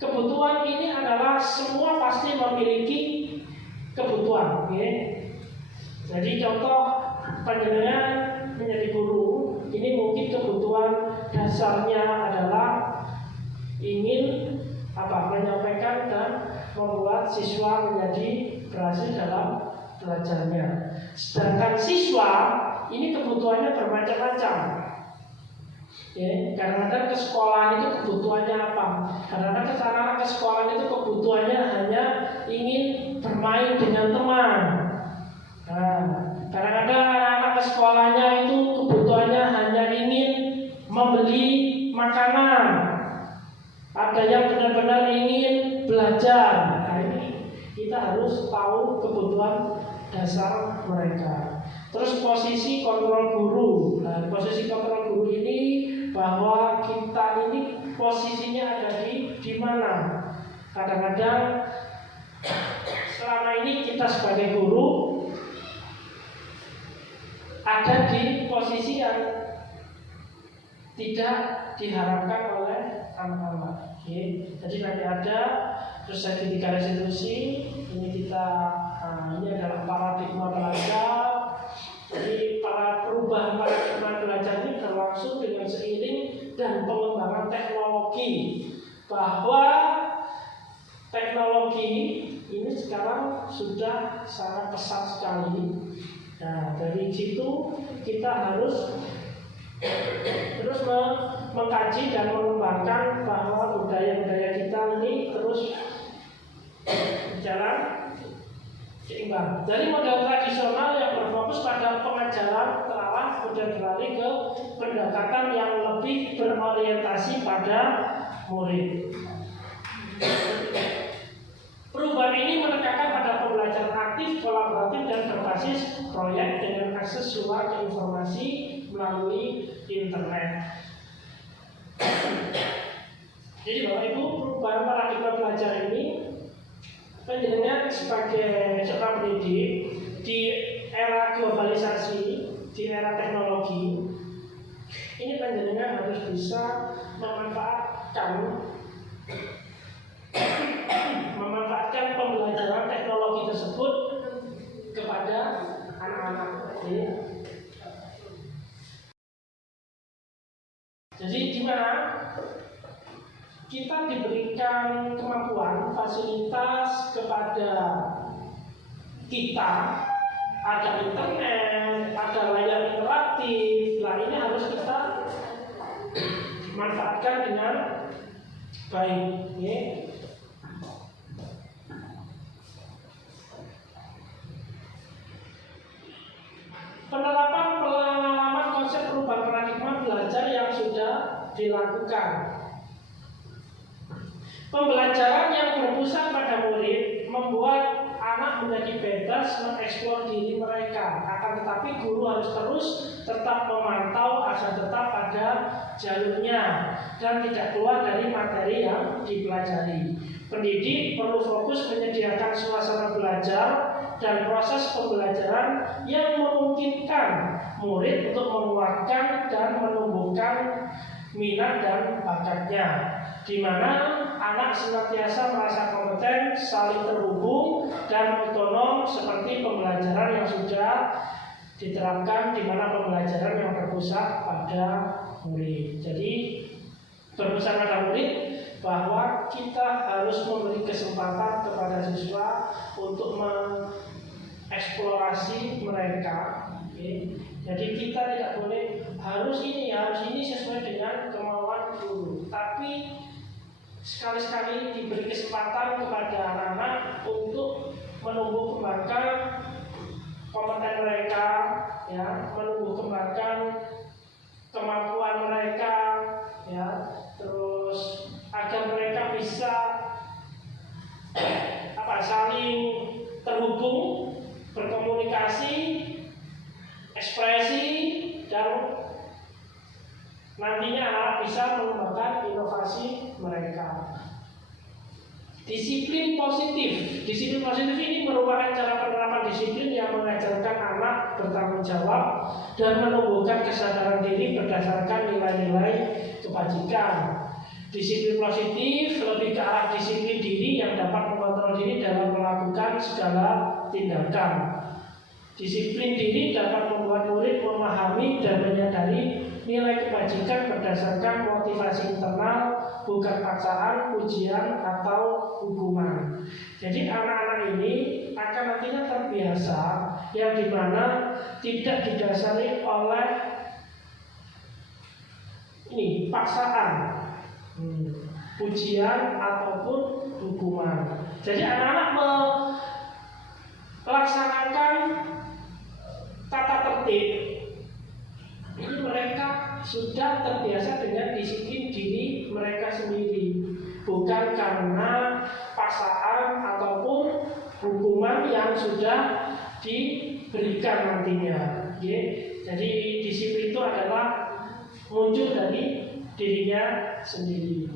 kebutuhan ini adalah semua pasti memiliki kebutuhan. Okay? Jadi contoh panjenengan menjadi guru, ini mungkin kebutuhan dasarnya adalah ingin menyampaikan dan membuat siswa menjadi berhasil dalam belajarnya. Sedangkan siswa ini kebutuhannya bermacam-macam. Ya, kadang-kadang ke sekolah itu kebutuhannya apa? Kadang-kadang anak-anak ke sekolah itu kebutuhannya hanya ingin bermain dengan teman. Nah, kadang-kadang anak-anak ke sekolahnya itu kebutuhannya hanya ingin membeli makanan. Ada yang benar-benar ingin belajar. Nah, ini kita harus tahu kebutuhan dasar mereka. Terus posisi kontrol guru. Nah, posisi kontrol guru ini bahwa kita ini posisinya ada di mana? Kadang-kadang selama ini kita sebagai guru ada di posisi yang tidak diharapkan oleh anak-anak. Okay. Jadi nanti ada terus segitiga restitusi. Ini kita ini adalah paradigma belajar. Jadi para perubahan paradigma belajar ini berlangsung dengan seiring dan pengembangan teknologi. Bahwa teknologi ini sekarang sudah sangat pesat sekali. Nah, dari situ kita harus terus mengkaji dan mengembangkan bahwa budaya-budaya kita ini terus berjalan seimbang. Dari model tradisional yang berfokus pada pengajaran telah kemudian beralih ke pendekatan yang lebih berorientasi pada murid. Perubahan ini menekankan pada pembelajaran aktif, kolaboratif, dan berbasis proyek dengan akses luas ke informasi melalui internet. Jadi Bapak Ibu, perubahan paradigma belajar ini penjenengan sebagai seorang pendidik di era globalisasi, di era teknologi, ini penjenengan harus bisa memanfaatkan pembelajaran teknologi tersebut kepada anak-anak. Jadi gimana? Kita diberikan kemampuan, fasilitas kepada kita, ada internet, ada layar interaktif. Nah ini harus kita manfaatkan dengan baik. Penerapan pengalaman konsep perubahan paradigma belajar yang sudah dilakukan. Pembelajaran yang berpusat pada murid membuat anak menjadi bebas mengeksplor diri mereka. Akan tetapi guru harus terus tetap memantau agar tetap pada jalurnya dan tidak keluar dari materi yang dipelajari. Pendidik perlu fokus menyediakan suasana belajar dan proses pembelajaran yang memungkinkan murid untuk menguatkan dan menumbuhkan minat dan bakatnya, di mana anak senantiasa merasa kompeten, saling terhubung dan otonom seperti pembelajaran yang sudah diterapkan, di mana pembelajaran yang berpusat pada murid. Jadi berpusat pada murid bahwa kita harus memberi kesempatan kepada siswa untuk mengeksplorasi mereka. Jadi kita tidak boleh harus ini sesuai dengan kemauan guru, tapi sekali-sekali diberi kesempatan kepada anak-anak untuk menumbuh kembangkan kompeten mereka, ya, menumbuh kembangkan kemampuan mereka, ya, terus agar mereka bisa saling terhubung, berkomunikasi, ekspresi, dan nantinya anak bisa mengembangkan inovasi mereka. Disiplin positif. Disiplin positif ini merupakan cara penerapan disiplin yang mengajarkan anak bertanggung jawab dan menumbuhkan kesadaran diri berdasarkan nilai-nilai kebajikan. Disiplin positif lebih ke arah disiplin diri yang dapat mengontrol diri dalam melakukan segala tindakan. Disiplin diri dapat membuat murid memahami dan menyadari nilai kebajikan berdasarkan motivasi internal, bukan paksaan, ujian, atau hukuman. Jadi anak-anak ini akan nantinya terbiasa yang dimana tidak didasari oleh paksaan, ujian ataupun hukuman. Jadi anak-anak melaksanakan tata tertib, ini mereka sudah terbiasa dengan disiplin diri mereka sendiri, bukan karena paksaan ataupun hukuman yang sudah diberikan nantinya. Jadi disiplin itu adalah muncul dari dirinya sendiri.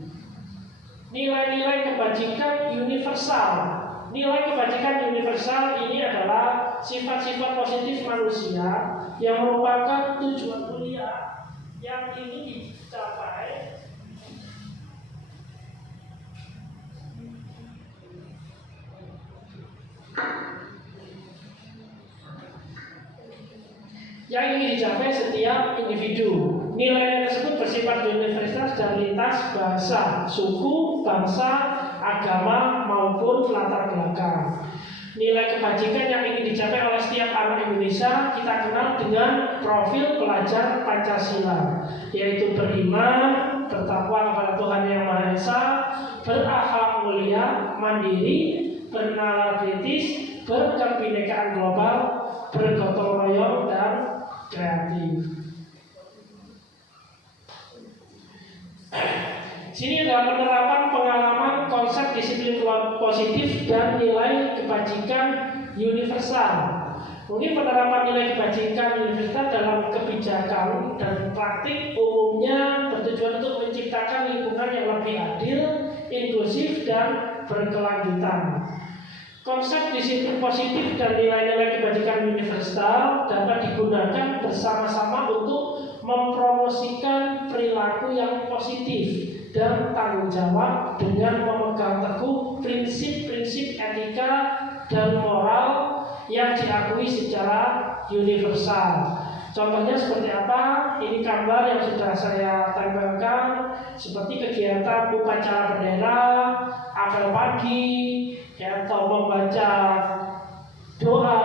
Nilai-nilai kebajikan universal. Nilai kebajikan universal ini adalah sifat-sifat positif manusia yang merupakan tujuan mulia yang ingin dicapai setiap individu. Nilai tersebut bersifat universal dan lintas bahasa, suku, bangsa, agama maupun latar belakang. nilai kebajikan yang ingin dicapai oleh setiap anak Indonesia kita kenal dengan profil pelajar Pancasila, yaitu beriman, bertakwa kepada Tuhan Yang Maha Esa, berakhlak mulia, mandiri, bernalar kritis, berkebinekaan global, bergotong royong, dan kreatif. Sini adalah penerapan pengalaman konsep disiplin positif dan nilai kebajikan universal. Mungkin penerapan nilai kebajikan universal dalam kebijakan dan praktik umumnya bertujuan untuk menciptakan lingkungan yang lebih adil, inklusif, dan berkelanjutan. Konsep disiplin positif dan nilai-nilai kebajikan universal dapat digunakan bersama-sama untuk mempromosikan perilaku yang positif dan tanggung jawab dengan memegang teguh prinsip-prinsip etika dan moral yang diakui secara universal. Contohnya seperti apa? Ini gambar yang sudah saya tempelkan, seperti kegiatan upacara bendera, apel pagi, atau membaca doa,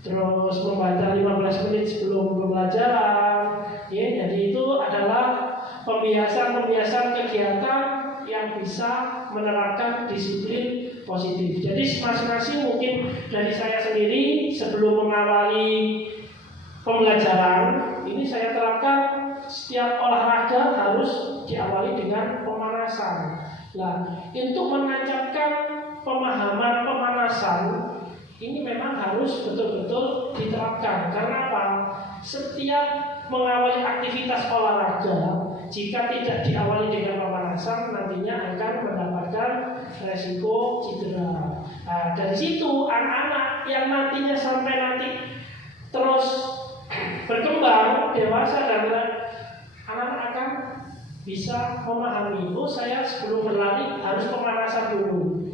terus membaca 15 menit sebelum pembelajaran. Ya, jadi itu adalah pembiasan-pembiasan kegiatan yang bisa menerapkan disiplin positif. Jadi masing-masing mungkin dari saya sendiri sebelum mengawali pembelajaran ini saya terapkan setiap olahraga harus diawali dengan pemanasan. Nah, untuk menancapkan pemahaman pemanasan ini memang harus betul-betul diterapkan. Karena apa? Setiap mengawali aktivitas olahraga jika tidak diawali dengan pemanasan nantinya akan mendapatkan resiko cedera. Nah, dari situ anak-anak yang nantinya sampai nanti terus berkembang dewasa dan anak-anak akan bisa memahami, oh saya sebelum berlari harus pemanasan dulu,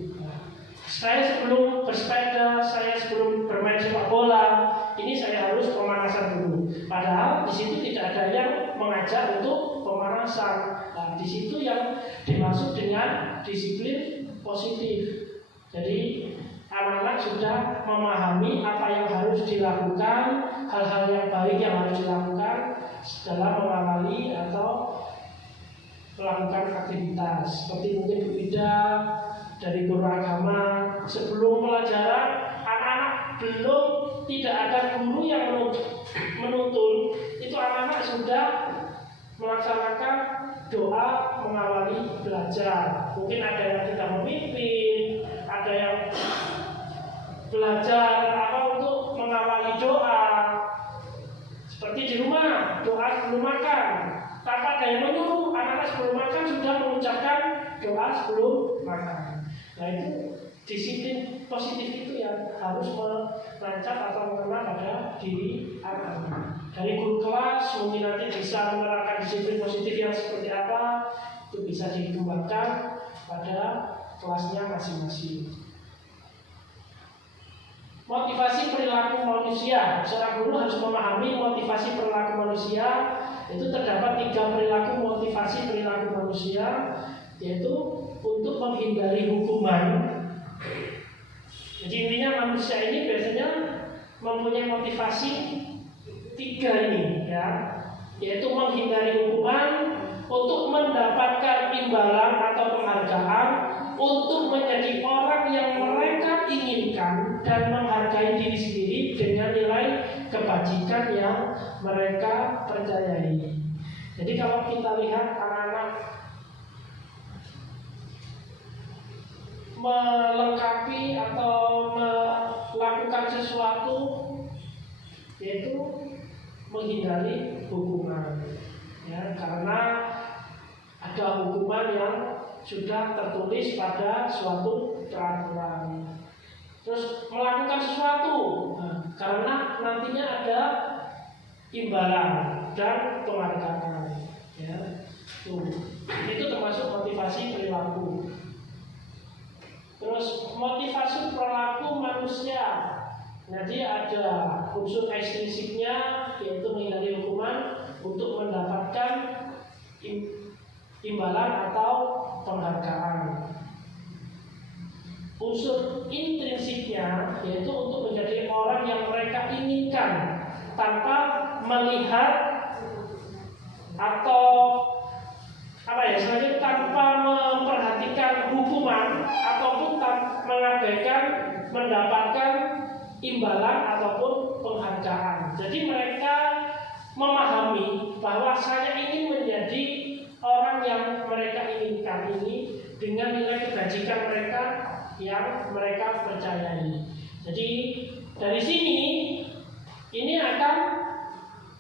saya sebelum bersepeda, saya sebelum bermain sepak bola, ini saya harus pemanasan dulu. Padahal di situ tidak ada yang mengajak untuk pemanasan. Nah, di situ yang dimaksud dengan disiplin positif. Jadi anak-anak sudah memahami apa yang harus dilakukan, hal-hal yang baik yang harus dilakukan dalam mengawali atau melakukan aktivitas. Seperti mungkin berbidah dari guru agama sebelum pelajaran, anak-anak belum tidak ada guru yang menuntun, itu anak-anak sudah melaksanakan doa mengawali belajar. Mungkin ada yang tidak memimpin, ada yang belajar untuk mengawali doa. Seperti di rumah, doa sebelum makan. Tanpa ada yang menyuruh, anak-anak sebelum makan sudah mengucapkan doa sebelum makan. Nah, itu disiplin positif itu yang harus menancap atau mengena pada diri anak-anak. Dari guru kelas mungkin nanti bisa menerapkan disiplin positif yang seperti apa, itu bisa dikembangkan pada kelasnya masing-masing. Motivasi perilaku manusia. Seorang guru harus memahami motivasi perilaku manusia. Itu terdapat 3 perilaku motivasi perilaku manusia, yaitu untuk menghindari hukuman. Jadi intinya manusia ini biasanya mempunyai motivasi 3 ini, ya, yaitu menghindari hukuman, untuk mendapatkan imbalan atau penghargaan, untuk menjadi orang yang mereka inginkan dan menghargai diri sendiri dengan nilai kebajikan yang mereka percayai. Jadi kalau kita lihat anak-anak melengkapi atau melakukan sesuatu, yaitu menghindari hukuman, ya, karena ada hukuman yang sudah tertulis pada suatu peraturan. Terus melakukan sesuatu, karena nantinya ada imbalan dan penghargaan, ya. Itu termasuk motivasi perilaku. Terus motivasi perilaku manusia. Jadi ada unsur ekstrinsiknya, yaitu menghindari hukuman untuk mendapatkan imbalan atau penghargaan. unsur intrinsiknya, yaitu untuk menjadi orang yang mereka inginkan tanpa melihat atau selanjutnya tanpa memperhatikan hukuman ataupun mengabaikan mendapatkan imbalan ataupun penghargaan. Jadi mereka memahami bahwa saya ingin menjadi orang yang mereka inginkan ini dengan nilai kebajikan mereka yang mereka percayai. Jadi dari sini ini akan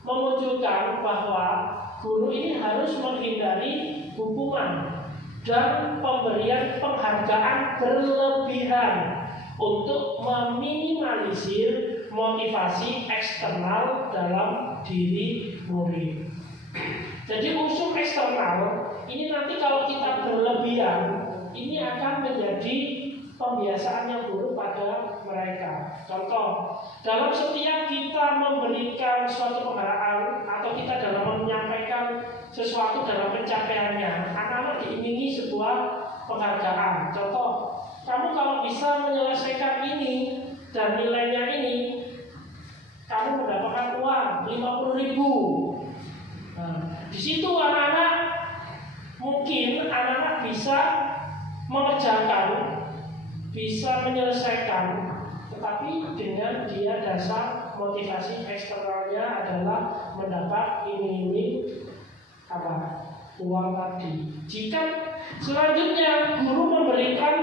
memunculkan bahwa guru ini harus menghindari hukuman dan pemberian penghargaan berlebihan untuk meminimalisir motivasi eksternal dalam diri murid. Jadi unsur eksternal ini nanti kalau kita berlebihan, ini akan menjadi pembiasaan yang buruk pada mereka. Contoh, dalam setiap kita memberikan suatu penghargaan atau kita dalam menyampaikan sesuatu dalam pencapaiannya, anak-anak diimingi sebuah penghargaan. Contoh, kamu kalau bisa menyelesaikan ini dan nilainya ini, kamu mendapatkan uang 50.000. Nah, di situ anak-anak mungkin bisa mengerjakan, bisa menyelesaikan, tetapi dengan dia dasar motivasi eksternalnya adalah mendapat iming-iming uang tadi. Jika selanjutnya guru memberikan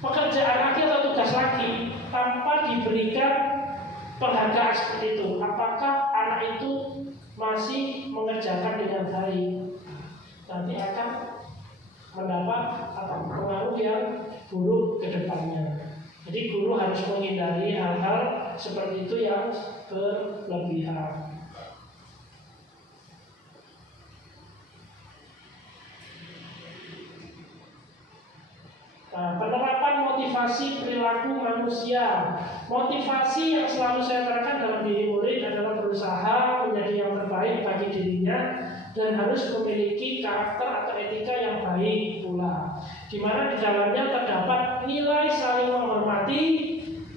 pekerjaan lagi atau tugas lagi tanpa diberikan penghargaan seperti itu, apakah anak itu masih mengerjakan dengan baik? Nanti akan mendapat pengaruh yang buruk ke depannya. Jadi guru harus menghindari hal-hal seperti itu yang berlebihan. Nah, penerapan motivasi perilaku manusia. Motivasi yang selalu saya terapkan dalam diri murid adalah berusaha menjadi yang terbaik bagi dirinya dan harus memiliki karakter atau etika yang baik pula, di mana di dalamnya terdapat nilai saling menghormati,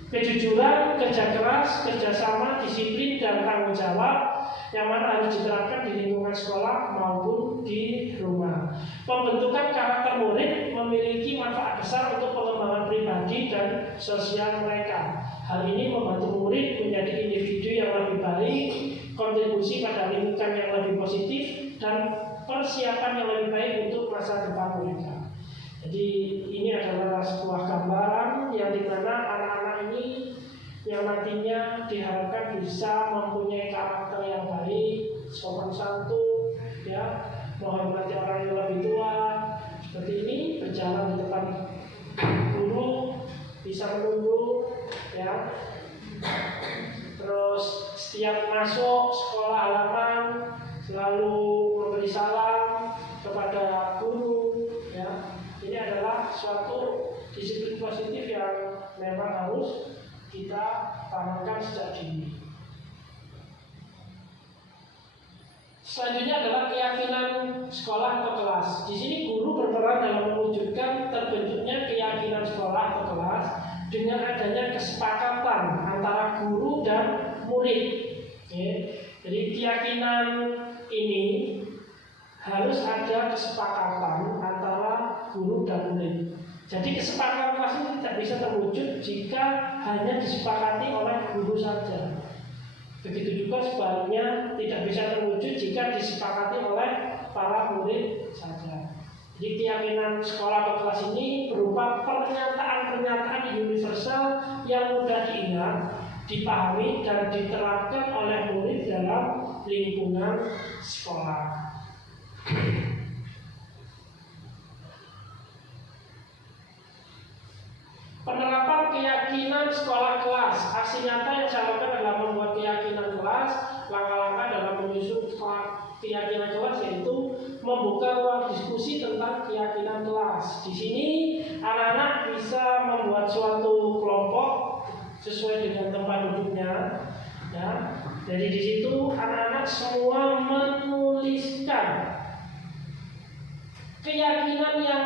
kejujuran, kerja keras, kerjasama, disiplin, dan tanggung jawab yang mana harus diterapkan di lingkungan sekolah maupun di rumah. Pembentukan karakter murid memiliki manfaat besar untuk pengembangan pribadi dan sosial mereka. Hal ini membantu murid menjadi individu yang lebih baik, kontribusi pada lingkungan yang lebih positif, dan persiapan yang lebih baik untuk masa depan mereka. Jadi ini adalah sebuah gambaran yang dimana anak-anak ini yang nantinya diharapkan bisa mempunyai karakter yang baik, sopan santun, menghormati orang yang lebih tua. Seperti ini berjalan di depan guru, bisa menunggu, Terus setiap masuk sekolah halaman selalu memberi salam kepada guru, Ini adalah suatu disiplin positif yang memang harus kita tanamkan sejak dini. Selanjutnya adalah keyakinan sekolah atau kelas. Di sini guru berperan dalam mewujudkan terbentuknya keyakinan sekolah atau kelas dengan adanya kesepakatan antara guru dan murid. Jadi keyakinan ini harus ada kesepakatan antara guru dan murid. Jadi kesepakatan kelas ini tidak bisa terwujud jika hanya disepakati oleh guru saja. Begitu juga sebaliknya tidak bisa terwujud jika disepakati oleh para murid saja. Jadi keyakinan sekolah atau kelas ini berupa pernyataan-pernyataan universal yang mudah diingat, dipahami, dan diterapkan oleh murid dalam lingkungan sekolah. Penerapan keyakinan sekolah kelas. Aksi nyata yang saya lakukan adalah membuat keyakinan kelas. Langkah-langkah dalam menyusun keyakinan kelas yaitu membuka ruang diskusi tentang keyakinan kelas. Di sini anak-anak bisa membuat suatu kelompok sesuai dengan tempat duduknya. Jadi di situ anak-anak semua menuliskan keyakinan yang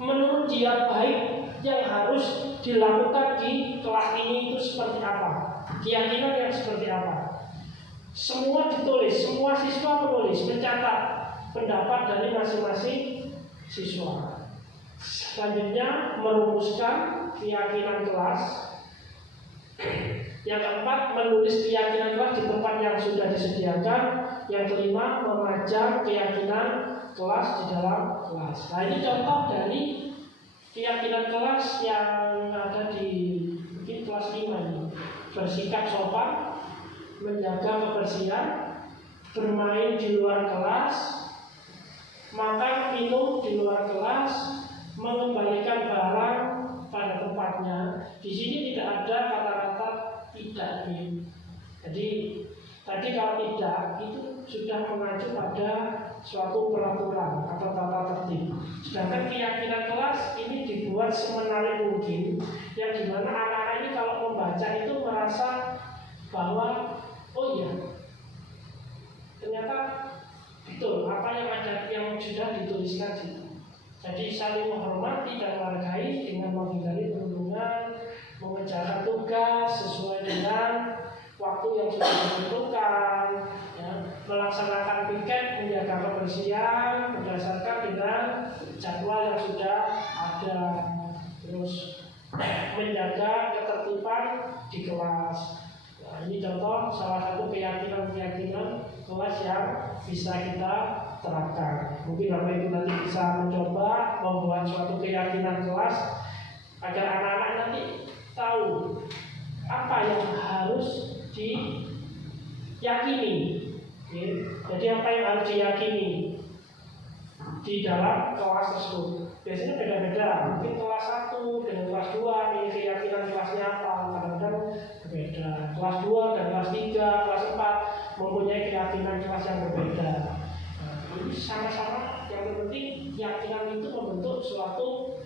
menurut dia baik yang harus dilakukan di kelas ini itu seperti apa, keyakinan yang seperti apa. Semua ditulis, semua siswa menulis, mencatat pendapat dari masing-masing siswa. Selanjutnya merumuskan keyakinan kelas. Yang keempat, menulis keyakinan kelas di tempat yang sudah disediakan. Yang kelima, mengajar keyakinan kelas di dalam kelas. Nah, ini contoh dari keyakinan kelas yang ada di mungkin kelas 5 ini. Bersikap sopan, menjaga kebersihan, bermain di luar kelas, makan minum di luar kelas, mengembalikan barang pada tempatnya. Di sini tidak ada kata-kata tidak. Jadi tadi kalau tidak itu sudah mengacu pada suatu peraturan atau tata tertib. Sedangkan keyakinan kelas ini dibuat semenarik mungkin, yang dimana anak-anak ini kalau membaca itu merasa bahwa oh iya, ternyata betul apa yang ada, yang sudah dituliskan situ. Jadi saling menghormati dan menghargai dengan menghindari perundungan, mengerjakan tugas sesuai dengan waktu yang sudah ditentukan, ya, melaksanakan piket, menjaga kebersihan berdasarkan dengan jadwal yang sudah ada, terus menjaga ketertiban di kelas. Nah, ini contoh salah satu keyakinan kelas yang bisa kita terapkan. Mungkin Bapak Ibu nanti bisa mencoba membuat suatu keyakinan kelas agar anak-anak nanti tahu apa yang harus diyakini. Jadi apa yang harus diyakini di dalam kelas tersebut. Biasanya beda-beda. Mungkin kelas 1 dengan kelas 2 ini keyakinan kelasnya apa, kadang-kadang berbeda. Kelas 2 dan kelas 3, kelas 4 mempunyai keyakinan kelas yang berbeda. Nah, ini sama-sama yang penting keyakinan itu membentuk suatu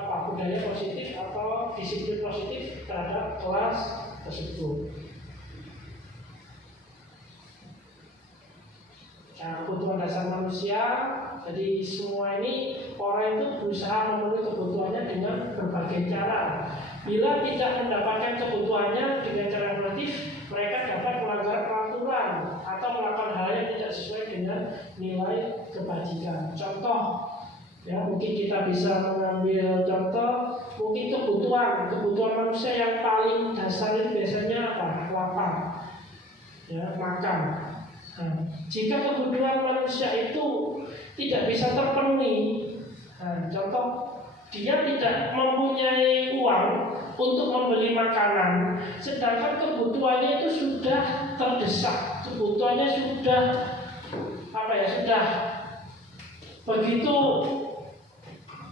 budaya positif atau disiplin positif terhadap kelas tersebut. Nah, kebutuhan dasar manusia, jadi semua ini orang itu berusaha memenuhi kebutuhannya dengan berbagai cara. Bila tidak mendapatkan kebutuhannya dengan cara kreatif, mereka dapat melanggar peraturan atau melakukan hal yang tidak sesuai dengan nilai kebajikan. Contoh, ya mungkin kita bisa mengambil contoh, mungkin kebutuhan manusia yang paling dasar itu biasanya apa? Lapar, ya, makan. Nah, jika kebutuhan manusia itu tidak bisa terpenuhi, contoh dia tidak mempunyai uang untuk membeli makanan, sedangkan kebutuhannya itu sudah terdesak, kebutuhannya sudah sudah begitu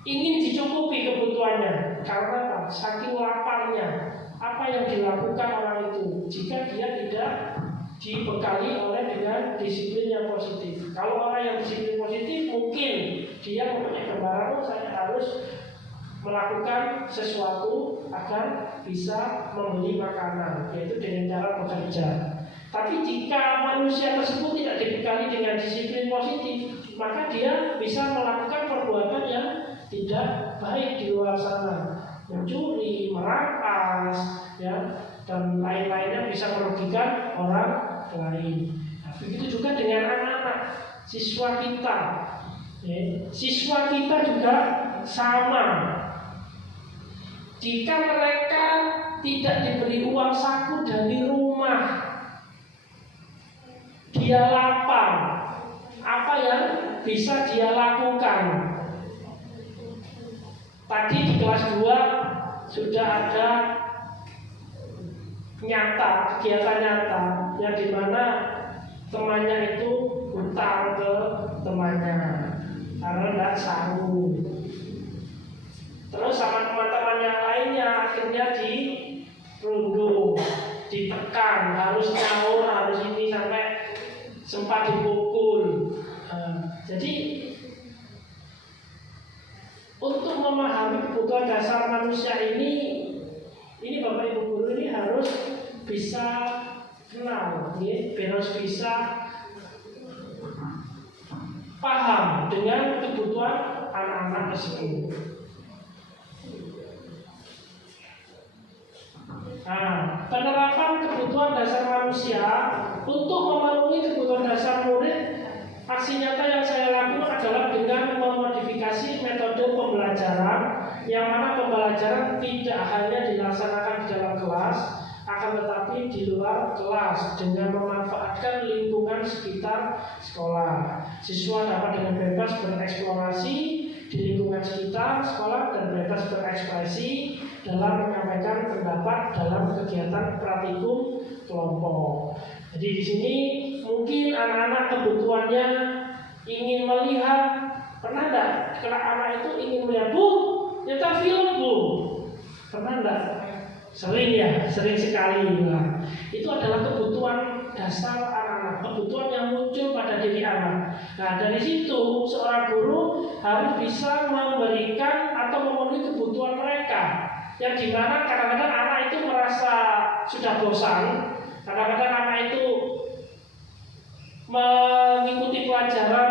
ingin dicukupi kebutuhannya, karena saking laparnya. Apa yang dilakukan orang itu jika dia tidak dibekali oleh dengan disiplin yang positif? Kalau orang yang disiplin positif, mungkin dia mempunyai gambaran, saya harus melakukan sesuatu agar bisa membeli makanan, yaitu dengan cara bekerja. Tapi jika manusia tersebut tidak dibekali dengan disiplin positif, maka dia bisa melakukan perbuatan yang tidak baik di luar sana, mencuri, merampas, ya, dan lain-lainnya, bisa merugikan orang lain. Nah, begitu juga dengan anak-anak, siswa kita. Ya, siswa kita juga sama. Jika mereka tidak diberi uang saku dari rumah, dia lapar, apa yang bisa dia lakukan? Tadi di kelas 2 sudah ada kegiatan nyata yang dimana temannya itu hutang ke temannya karena tidak sanggup. Terus sama teman-teman yang lainnya akhirnya dirundung, ditekan, harus nyaur, harus ini, sampai sempat dipukul. Jadi untuk memahami kebutuhan dasar manusia ini Bapak Ibu guru ini harus bisa kenal, harus bisa paham dengan kebutuhan anak-anak tersebut. penerapan kebutuhan dasar manusia untuk memenuhi kebutuhan dasar murid, aksi nyata yang saya lakukan adalah dengan memodifikasi metode pembelajaran, yang mana pembelajaran tidak hanya dilaksanakan di dalam kelas, akan tetapi di luar kelas dengan memanfaatkan lingkungan sekitar sekolah. Siswa dapat dengan bebas bereksplorasi di lingkungan sekitar sekolah dan bebas berekspresi dalam menyampaikan pendapat dalam kegiatan praktikum kelompok. Jadi di sini mungkin anak-anak kebutuhannya ingin melihat, pernah enggak kalau anak itu ingin melihat, Bu, nyetel film Bu, pernah enggak? Sering ya, sering sekali. Nah, itu adalah kebutuhan dasar anak-anak, kebutuhan yang muncul pada diri anak. Nah, dari situ seorang guru harus bisa memberikan atau memenuhi kebutuhan mereka, yang dimana kadang-kadang anak itu merasa sudah bosan, kadang-kadang anak itu mengikuti pelajaran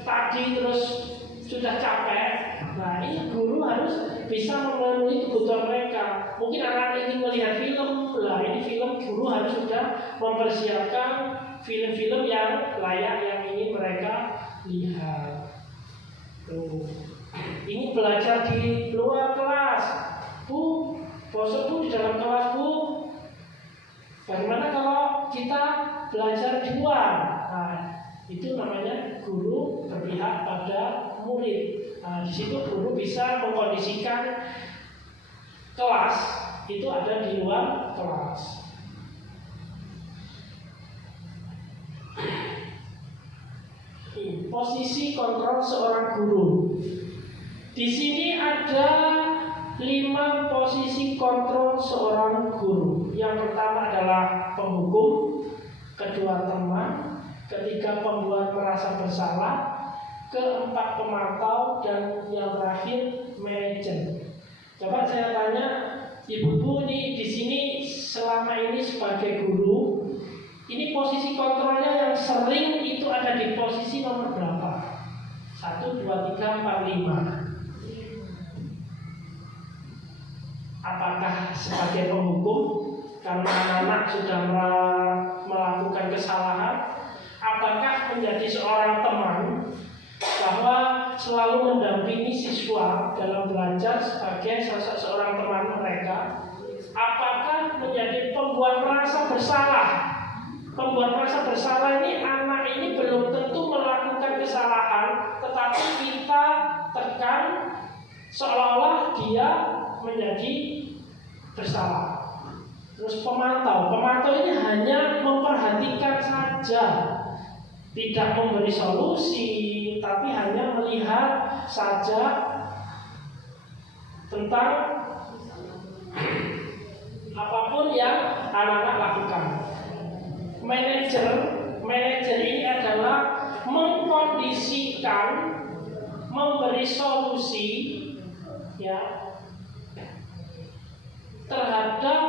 tadi terus sudah capek. Nah, ini guru harus bisa memenuhi kebutuhan mereka. Mungkin anak ingin melihat film, lah ini film guru harus sudah mempersiapkan film-film yang layak yang ingin mereka lihat. Tuh. Ini belajar di luar kelas, Bu, bosan Bu di dalam kelas Bu. Bagaimana kalau kita belajar di luar? Nah, itu namanya guru berpihak pada murid. Nah, di situ guru bisa mengkondisikan kelas itu ada di luar kelas. Posisi kontrol seorang guru. Di sini ada 5 posisi kontrol seorang guru. Yang pertama adalah penghukum, kedua teman, ketiga pembuat merasa bersalah, keempat pemantau, dan yang terakhir manajer. Coba saya tanya, Ibu-ibu ini di sini selama ini sebagai guru, ini posisi kontrolnya yang sering itu ada di posisi nomor berapa? 1, 2, 3, 4, 5. Apakah sebagai penghukum karena anak sudah melakukan kesalahan? Apakah menjadi seorang teman bahwa selalu mendampingi siswa dalam belajar sebagai seorang teman mereka? Apakah menjadi pembuat merasa bersalah? Pembuat merasa bersalah ini, anak ini belum tentu melakukan kesalahan, tetapi kita tekan seolah-olah dia menjadi bersalah. Terus pemantau ini hanya memperhatikan saja, tidak memberi solusi, tapi hanya melihat saja tentang apapun yang anak-anak lakukan. Manajer ini adalah mengkondisikan, memberi solusi ya terhadap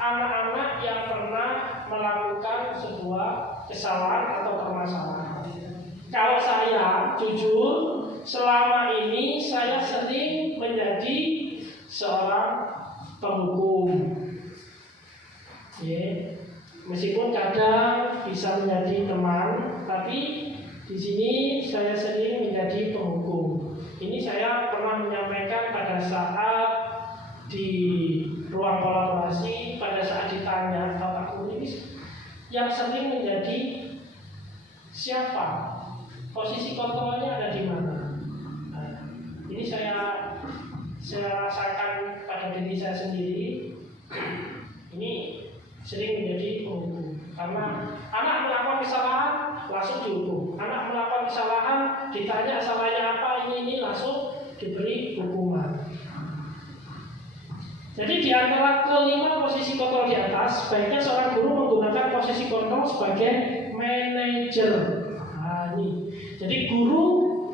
anak-anak yang pernah melakukan sebuah kesalahan atau permasalahan. Kalau saya jujur, selama ini saya sering menjadi seorang penghukum. Meskipun kadang bisa menjadi teman, tapi di sini saya sering menjadi penghukum. Ini saya pernah menyampaikan pada saat di ruang kolaborasi, pada saat ditanya Bapak Guru ini yang sering menjadi siapa? Posisi kontrolnya ada di mana? Nah, ini saya rasakan pada diri saya sendiri. Ini sering menjadi penghukum karena anak melakukan kesalahan langsung dihukum. Anak melakukan kesalahan ditanya salahnya apa, ini langsung diberi hukuman. Jadi di antara kelima posisi kontrol di atas, sebaiknya seorang guru menggunakan posisi kontrol sebagai manajer. Nah, ini. Jadi guru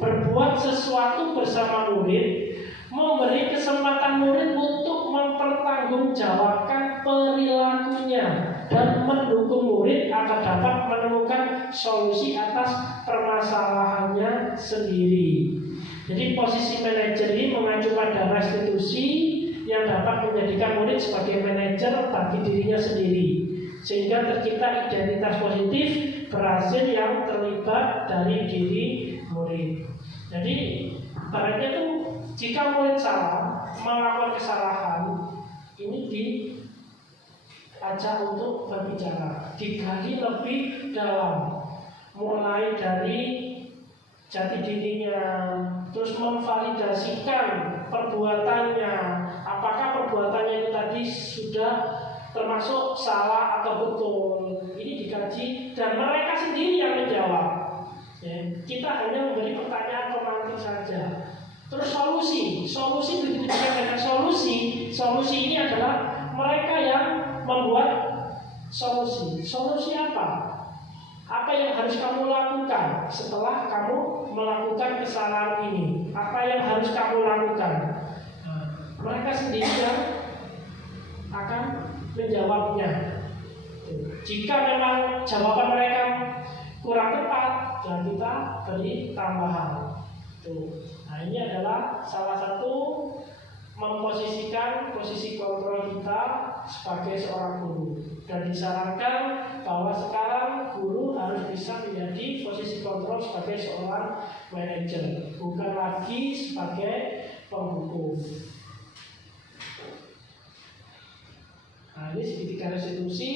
berbuat sesuatu bersama murid, memberi kesempatan murid untuk mempertanggungjawabkan perilakunya dan mendukung murid agar dapat menemukan solusi atas permasalahannya sendiri. Jadi posisi manajer ini mengacu pada restitusi, yang dapat menjadikan murid sebagai manajer bagi dirinya sendiri, sehingga tercipta identitas positif berhasil yang terlibat dari diri murid. Jadi ibaratnya tuh jika murid salah melakukan kesalahan, ini diajak untuk berbicara, digali lebih dalam, mulai dari jati dirinya, terus memvalidasikan perbuatannya, apakah perbuatannya itu tadi sudah termasuk salah atau betul. Ini dikaji dan mereka sendiri yang menjawab. Ya, kita hanya memberi pertanyaan pemantik saja. Terus solusi begitu juga dengan solusi ini adalah mereka yang membuat solusi. Solusi apa? Apa yang harus kamu lakukan setelah kamu melakukan kesalahan ini? Apa yang harus kamu lakukan? Mereka sendiri yang akan menjawabnya. Jika memang jawaban mereka kurang tepat, dan kita beri tambahan. Nah, ini adalah salah satu memposisikan posisi kontrol kita sebagai seorang guru, dan disarankan bahwa sekarang guru harus bisa menjadi posisi kontrol sebagai seorang manajer, bukan lagi sebagai penghukum. Nah, ini segitiga restitusi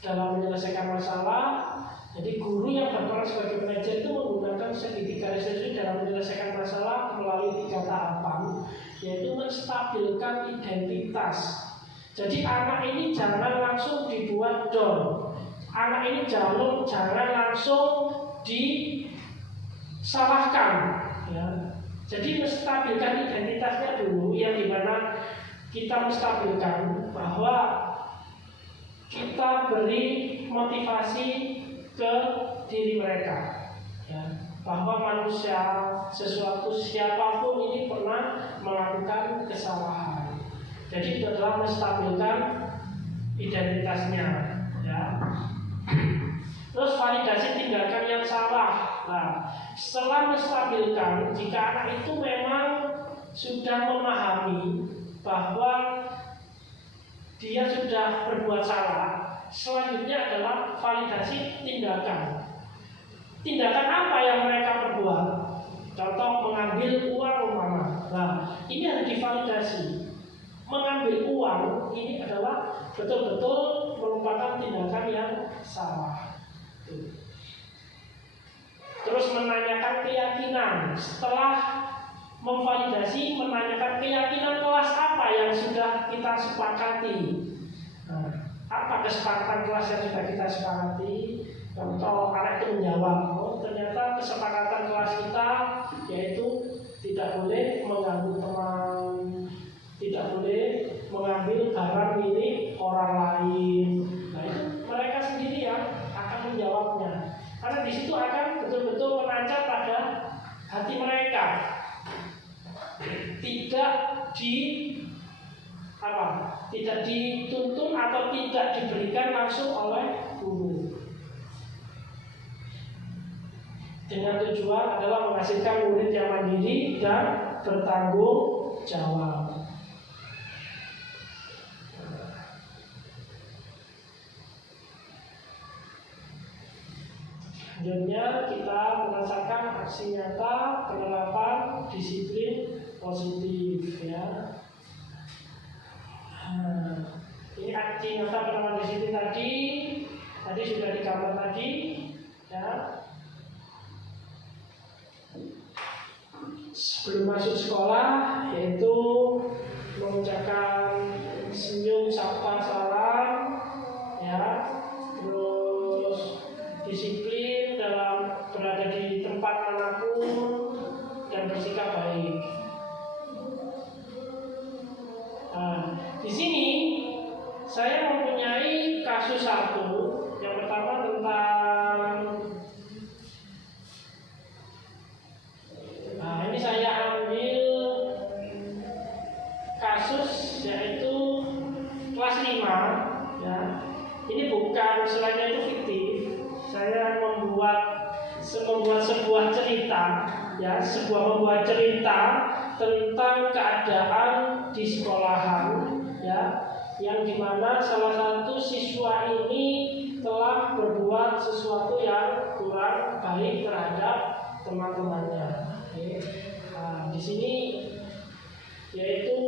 dalam menyelesaikan masalah. Jadi guru yang berperan sebagai manajer itu menggunakan segitiga restitusi dalam menyelesaikan masalah melalui 3 tahapan, yaitu menstabilkan identitas. Jadi anak ini jangan langsung dibuat down, anak ini jangan langsung disalahkan, ya. Jadi menstabilkan identitasnya dulu, yang dimana kita menstabilkan bahwa kita beri motivasi ke diri mereka, ya, bahwa manusia, sesuatu siapapun ini pernah melakukan kesalahan. Jadi itu adalah menstabilkan identitasnya, ya. Terus validasi tindakan yang salah. Nah, setelah menstabilkan, jika anak itu memang sudah memahami bahwa dia sudah berbuat salah, selanjutnya adalah validasi tindakan. Tindakan apa yang mereka perbuat? Contoh mengambil uang umpama. Nah, ini harus divalidasi. Mengambil uang ini adalah betul-betul merupakan tindakan yang salah. Terus menanyakan keyakinan. Setelah memvalidasi, menanyakan keyakinan kelas apa yang sudah kita sepakati. Nah, apa kesepakatan kelas yang sudah kita sepakati? Contoh anak itu menjawab, oh ternyata kesepakatan kelas kita yaitu tidak boleh mengganggu teman, tidak boleh mengambil barang milik orang lain. Nah, itu mereka sendiri yang akan menjawabnya, karena di situ akan betul-betul menancap pada hati mereka, tidak dituntun atau tidak diberikan langsung oleh guru, dengan tujuan adalah menghasilkan murid yang mandiri dan bertanggung jawab. Selanjutnya kita merasakan aksi nyata penerapan disiplin positif, ya. Ini aksi nyata penerapan disiplin tadi sudah digambar tadi, ya. Sebelum masuk sekolah, yaitu mengucapkan senyum, sapa, salam, ya. Terus disiplin dalam berada di tempat manapun dan bersikap baik. Nah, di sini saya mempunyai kasus satu. Yang pertama tentang, nah ini saya ambil kasus yaitu kelas 5, ya. Ini bukan, selainnya itu fiktif. Saya membuat sebuah cerita, ya, membuat cerita tentang keadaan di sekolahan, ya, yang dimana salah satu siswa ini telah berbuat sesuatu yang kurang baik terhadap teman-temannya. Nah, di sini yaitu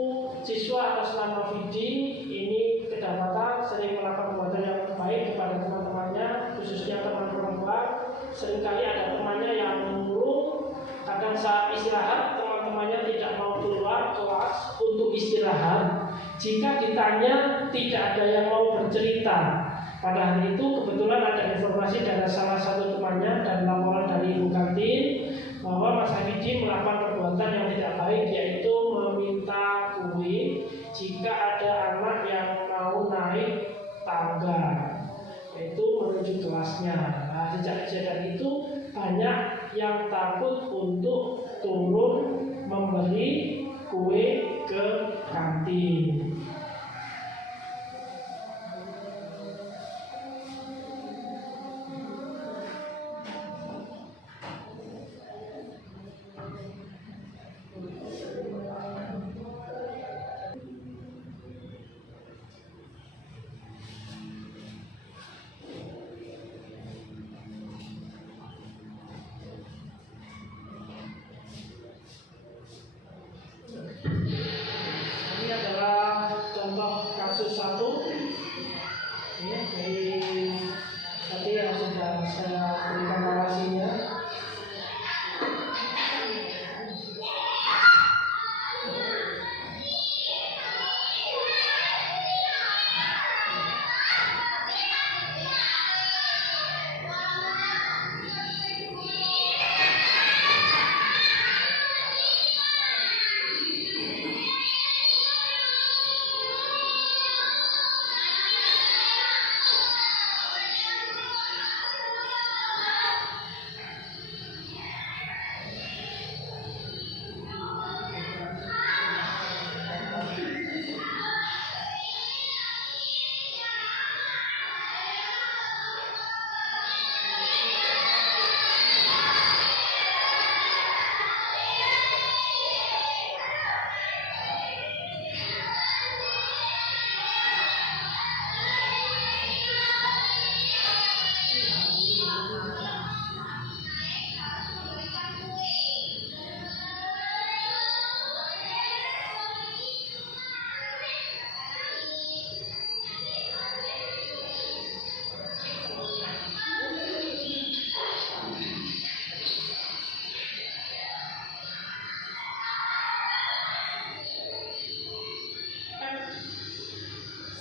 siswa atas nama Vidi ini kedapatan sering melakukan perbuatan yang baik kepada teman-temannya, khususnya teman perempuan. Seringkali ada temannya yang menyuruh, kadang saat istirahat teman-temannya tidak mau keluar kelas untuk istirahat. Jika ditanya tidak ada yang mau bercerita. Pada hari itu kebetulan ada informasi dari salah satu temannya dan laporan dari ibu kantin bahwa Mas Hafidi melakukan perbuatan yang tidak baik, yaitu meminta kue jika ada anak yang mau naik tangga, yaitu menuju kelasnya. Nah, sejak kejadian itu banyak yang takut untuk turun memberi kue ke kantin. Ini adalah contoh kasus satu, ya, dari tadi yang sudah saya berikan narasinya.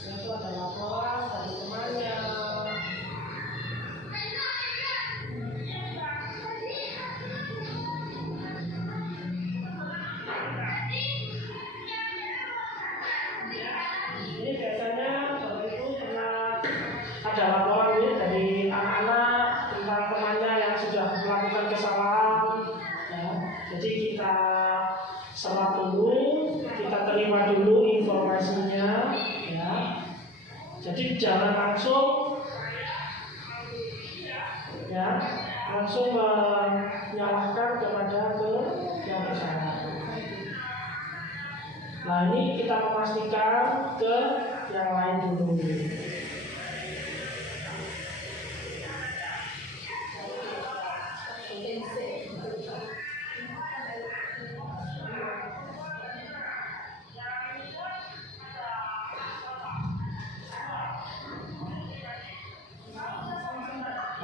Itu ada laporan dari temannya. Ini biasanya Bapak Ibu pernah ada laporan ya, dari anak-anak tentang temannya yang sudah melakukan kesalahan, ya. Jadi kita serap dulu, kita terima dulu informasinya, ya. Jadi jangan langsung, ya, langsung menyalahkan kepada yang bersangkutan. Nah, ini kita memastikan ke yang lain dulu.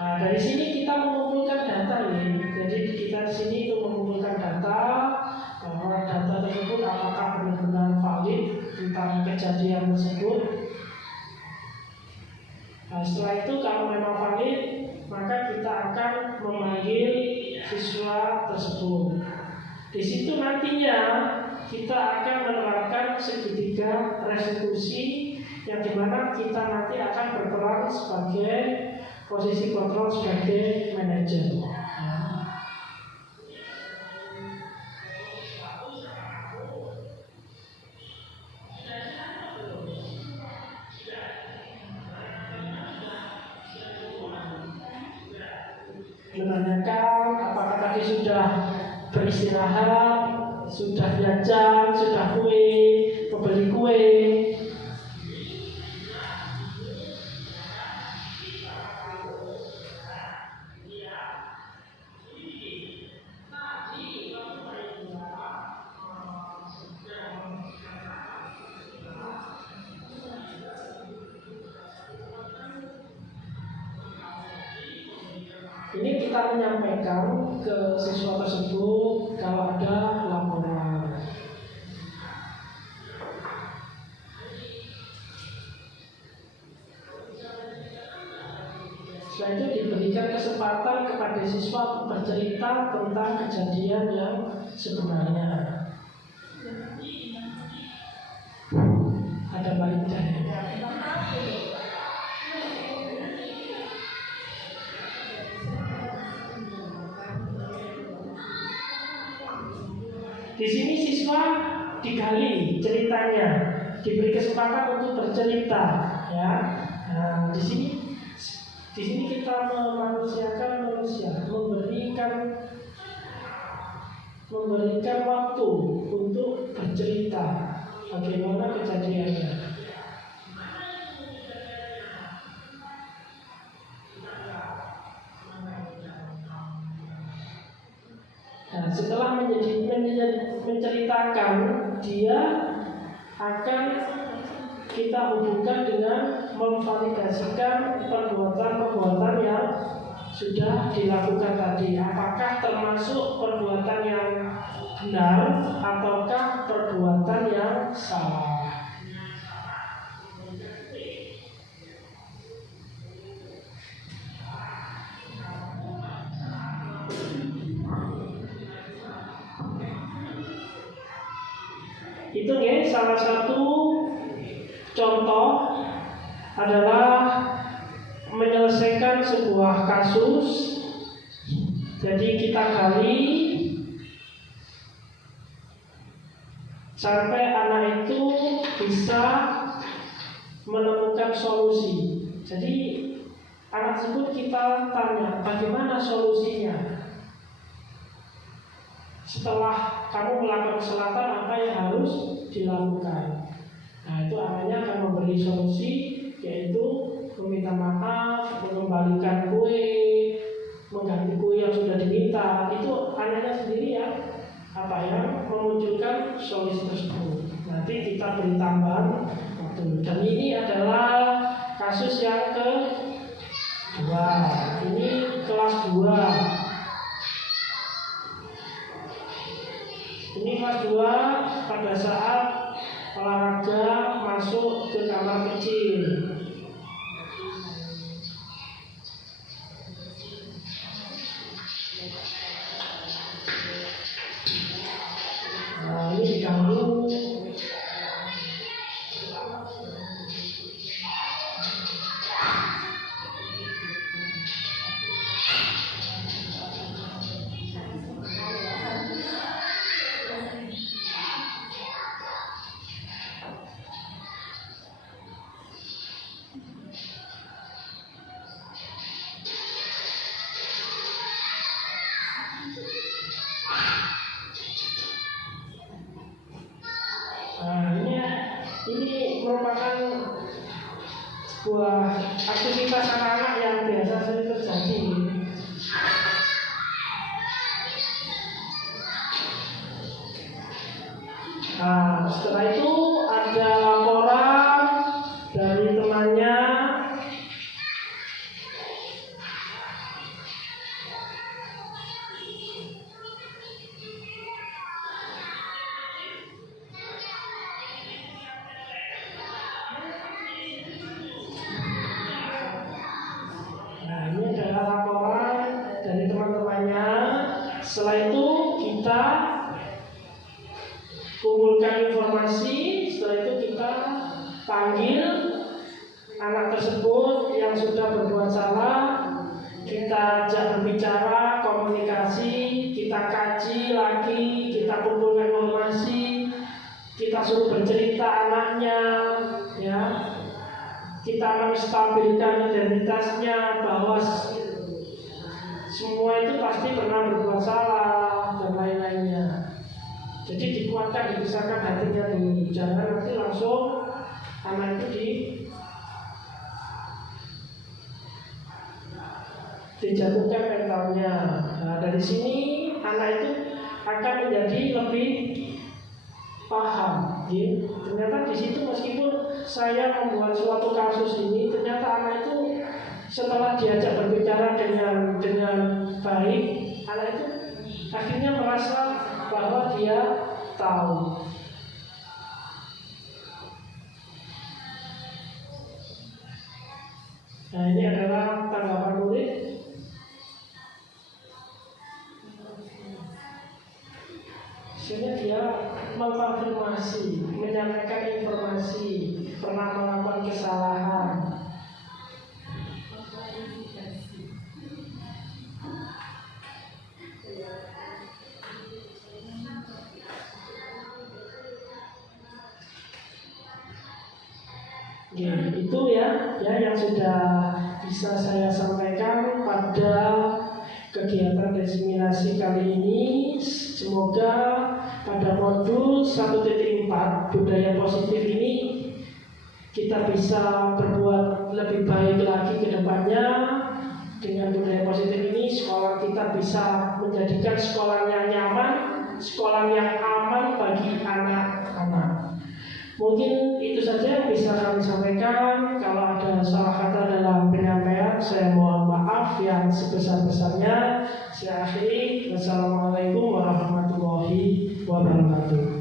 Nah, dari sini kita mengumpulkan data ini. Jadi kita di sini itu mengumpulkan data bahwa data tersebut apakah benar-benar valid tentang kejadian tersebut. Nah, setelah itu kalau memang valid, maka kita akan memanggil siswa tersebut. Di situ nantinya kita akan menerapkan segitiga restitusi yang dimana kita nanti akan berperan sebagai posisi kontrol sebagai manajer. Menanyakan apakah tadi sudah beristirahat, sudah jajan, sudah membeli kue. Ini kita menyampaikan ke siswa tersebut kalau ada laporan. Setelah itu diberikan kesempatan kepada siswa untuk bercerita tentang kejadian yang sebenarnya. Ada baiknya. Di sini siswa digali ceritanya, diberi kesempatan untuk bercerita, ya. Nah, di sini kita memanusiakan manusia, memberikan waktu untuk bercerita bagaimana kejadiannya. Nah, setelah menceritakan, dia akan kita hubungkan dengan memvalidasikan perbuatan-perbuatan yang sudah dilakukan tadi. Apakah termasuk perbuatan yang benar ataukah perbuatan yang salah. Itu ya, salah satu contoh adalah menyelesaikan sebuah kasus. Jadi kita gali sampai anak itu bisa menemukan solusi. Jadi anak tersebut kita tanya, bagaimana solusinya? Setelah kamu melakukan kesalahan, apa yang harus dilakukan? Nah, itu anaknya akan memberi solusi, yaitu meminta maaf, mengembalikan kue, mengganti kue yang sudah diminta. Itu anaknya sendiri yang memunculkan solusi tersebut. Nanti kita beri tambahan waktu. Dan ini adalah kasus yang kedua. Ini kelas 2. Ini kelas 2 pada saat olahraga masuk ke kamar kecil. Nah, ini diganggu. Ini merupakan sebuah aktivitas anak-anak yang biasa sering terjadi. Nah, setelah itu ada laporan dari temannya. Setelah itu kita kumpulkan informasi. Setelah itu kita panggil anak tersebut yang sudah berbuat salah. Kita ajak berbicara, komunikasi, kita kaji lagi, kita kumpulkan informasi, kita suruh bercerita anaknya, ya. Kita menstabilkan identitasnya bahwa semua itu pasti pernah berbuat salah dan lain-lainnya. Jadi memaksakan hatinya dulu. Jangan nanti langsung anak itu dijatuhkan mentalnya. Nah, dari sini anak itu akan menjadi lebih paham. Ya. Ternyata di situ meskipun saya membuat suatu kasus ini, ternyata anak itu setelah diajak berbicara dengan baik, anak itu akhirnya merasa bahwa dia tahu. Nah, ini adalah tanggapan murid. Sehingga dia mengkonfirmasi, menyampaikan informasi, pernah melakukan kesalahan. Ya, itu ya yang sudah bisa saya sampaikan pada kegiatan diseminasi kali ini. Semoga pada modul 1.4 budaya positif ini kita bisa berbuat lebih baik lagi ke depannya. Dengan budaya positif ini sekolah kita bisa menjadikan sekolah yang nyaman, sekolah yang aman bagi anak-anak. Mungkin itu saja yang bisa kami sampaikan. Kalau ada salah kata dalam penyampaian, saya mohon maaf yang sebesar-besarnya. Saya akhiri. Wassalamualaikum warahmatullahi wabarakatuh.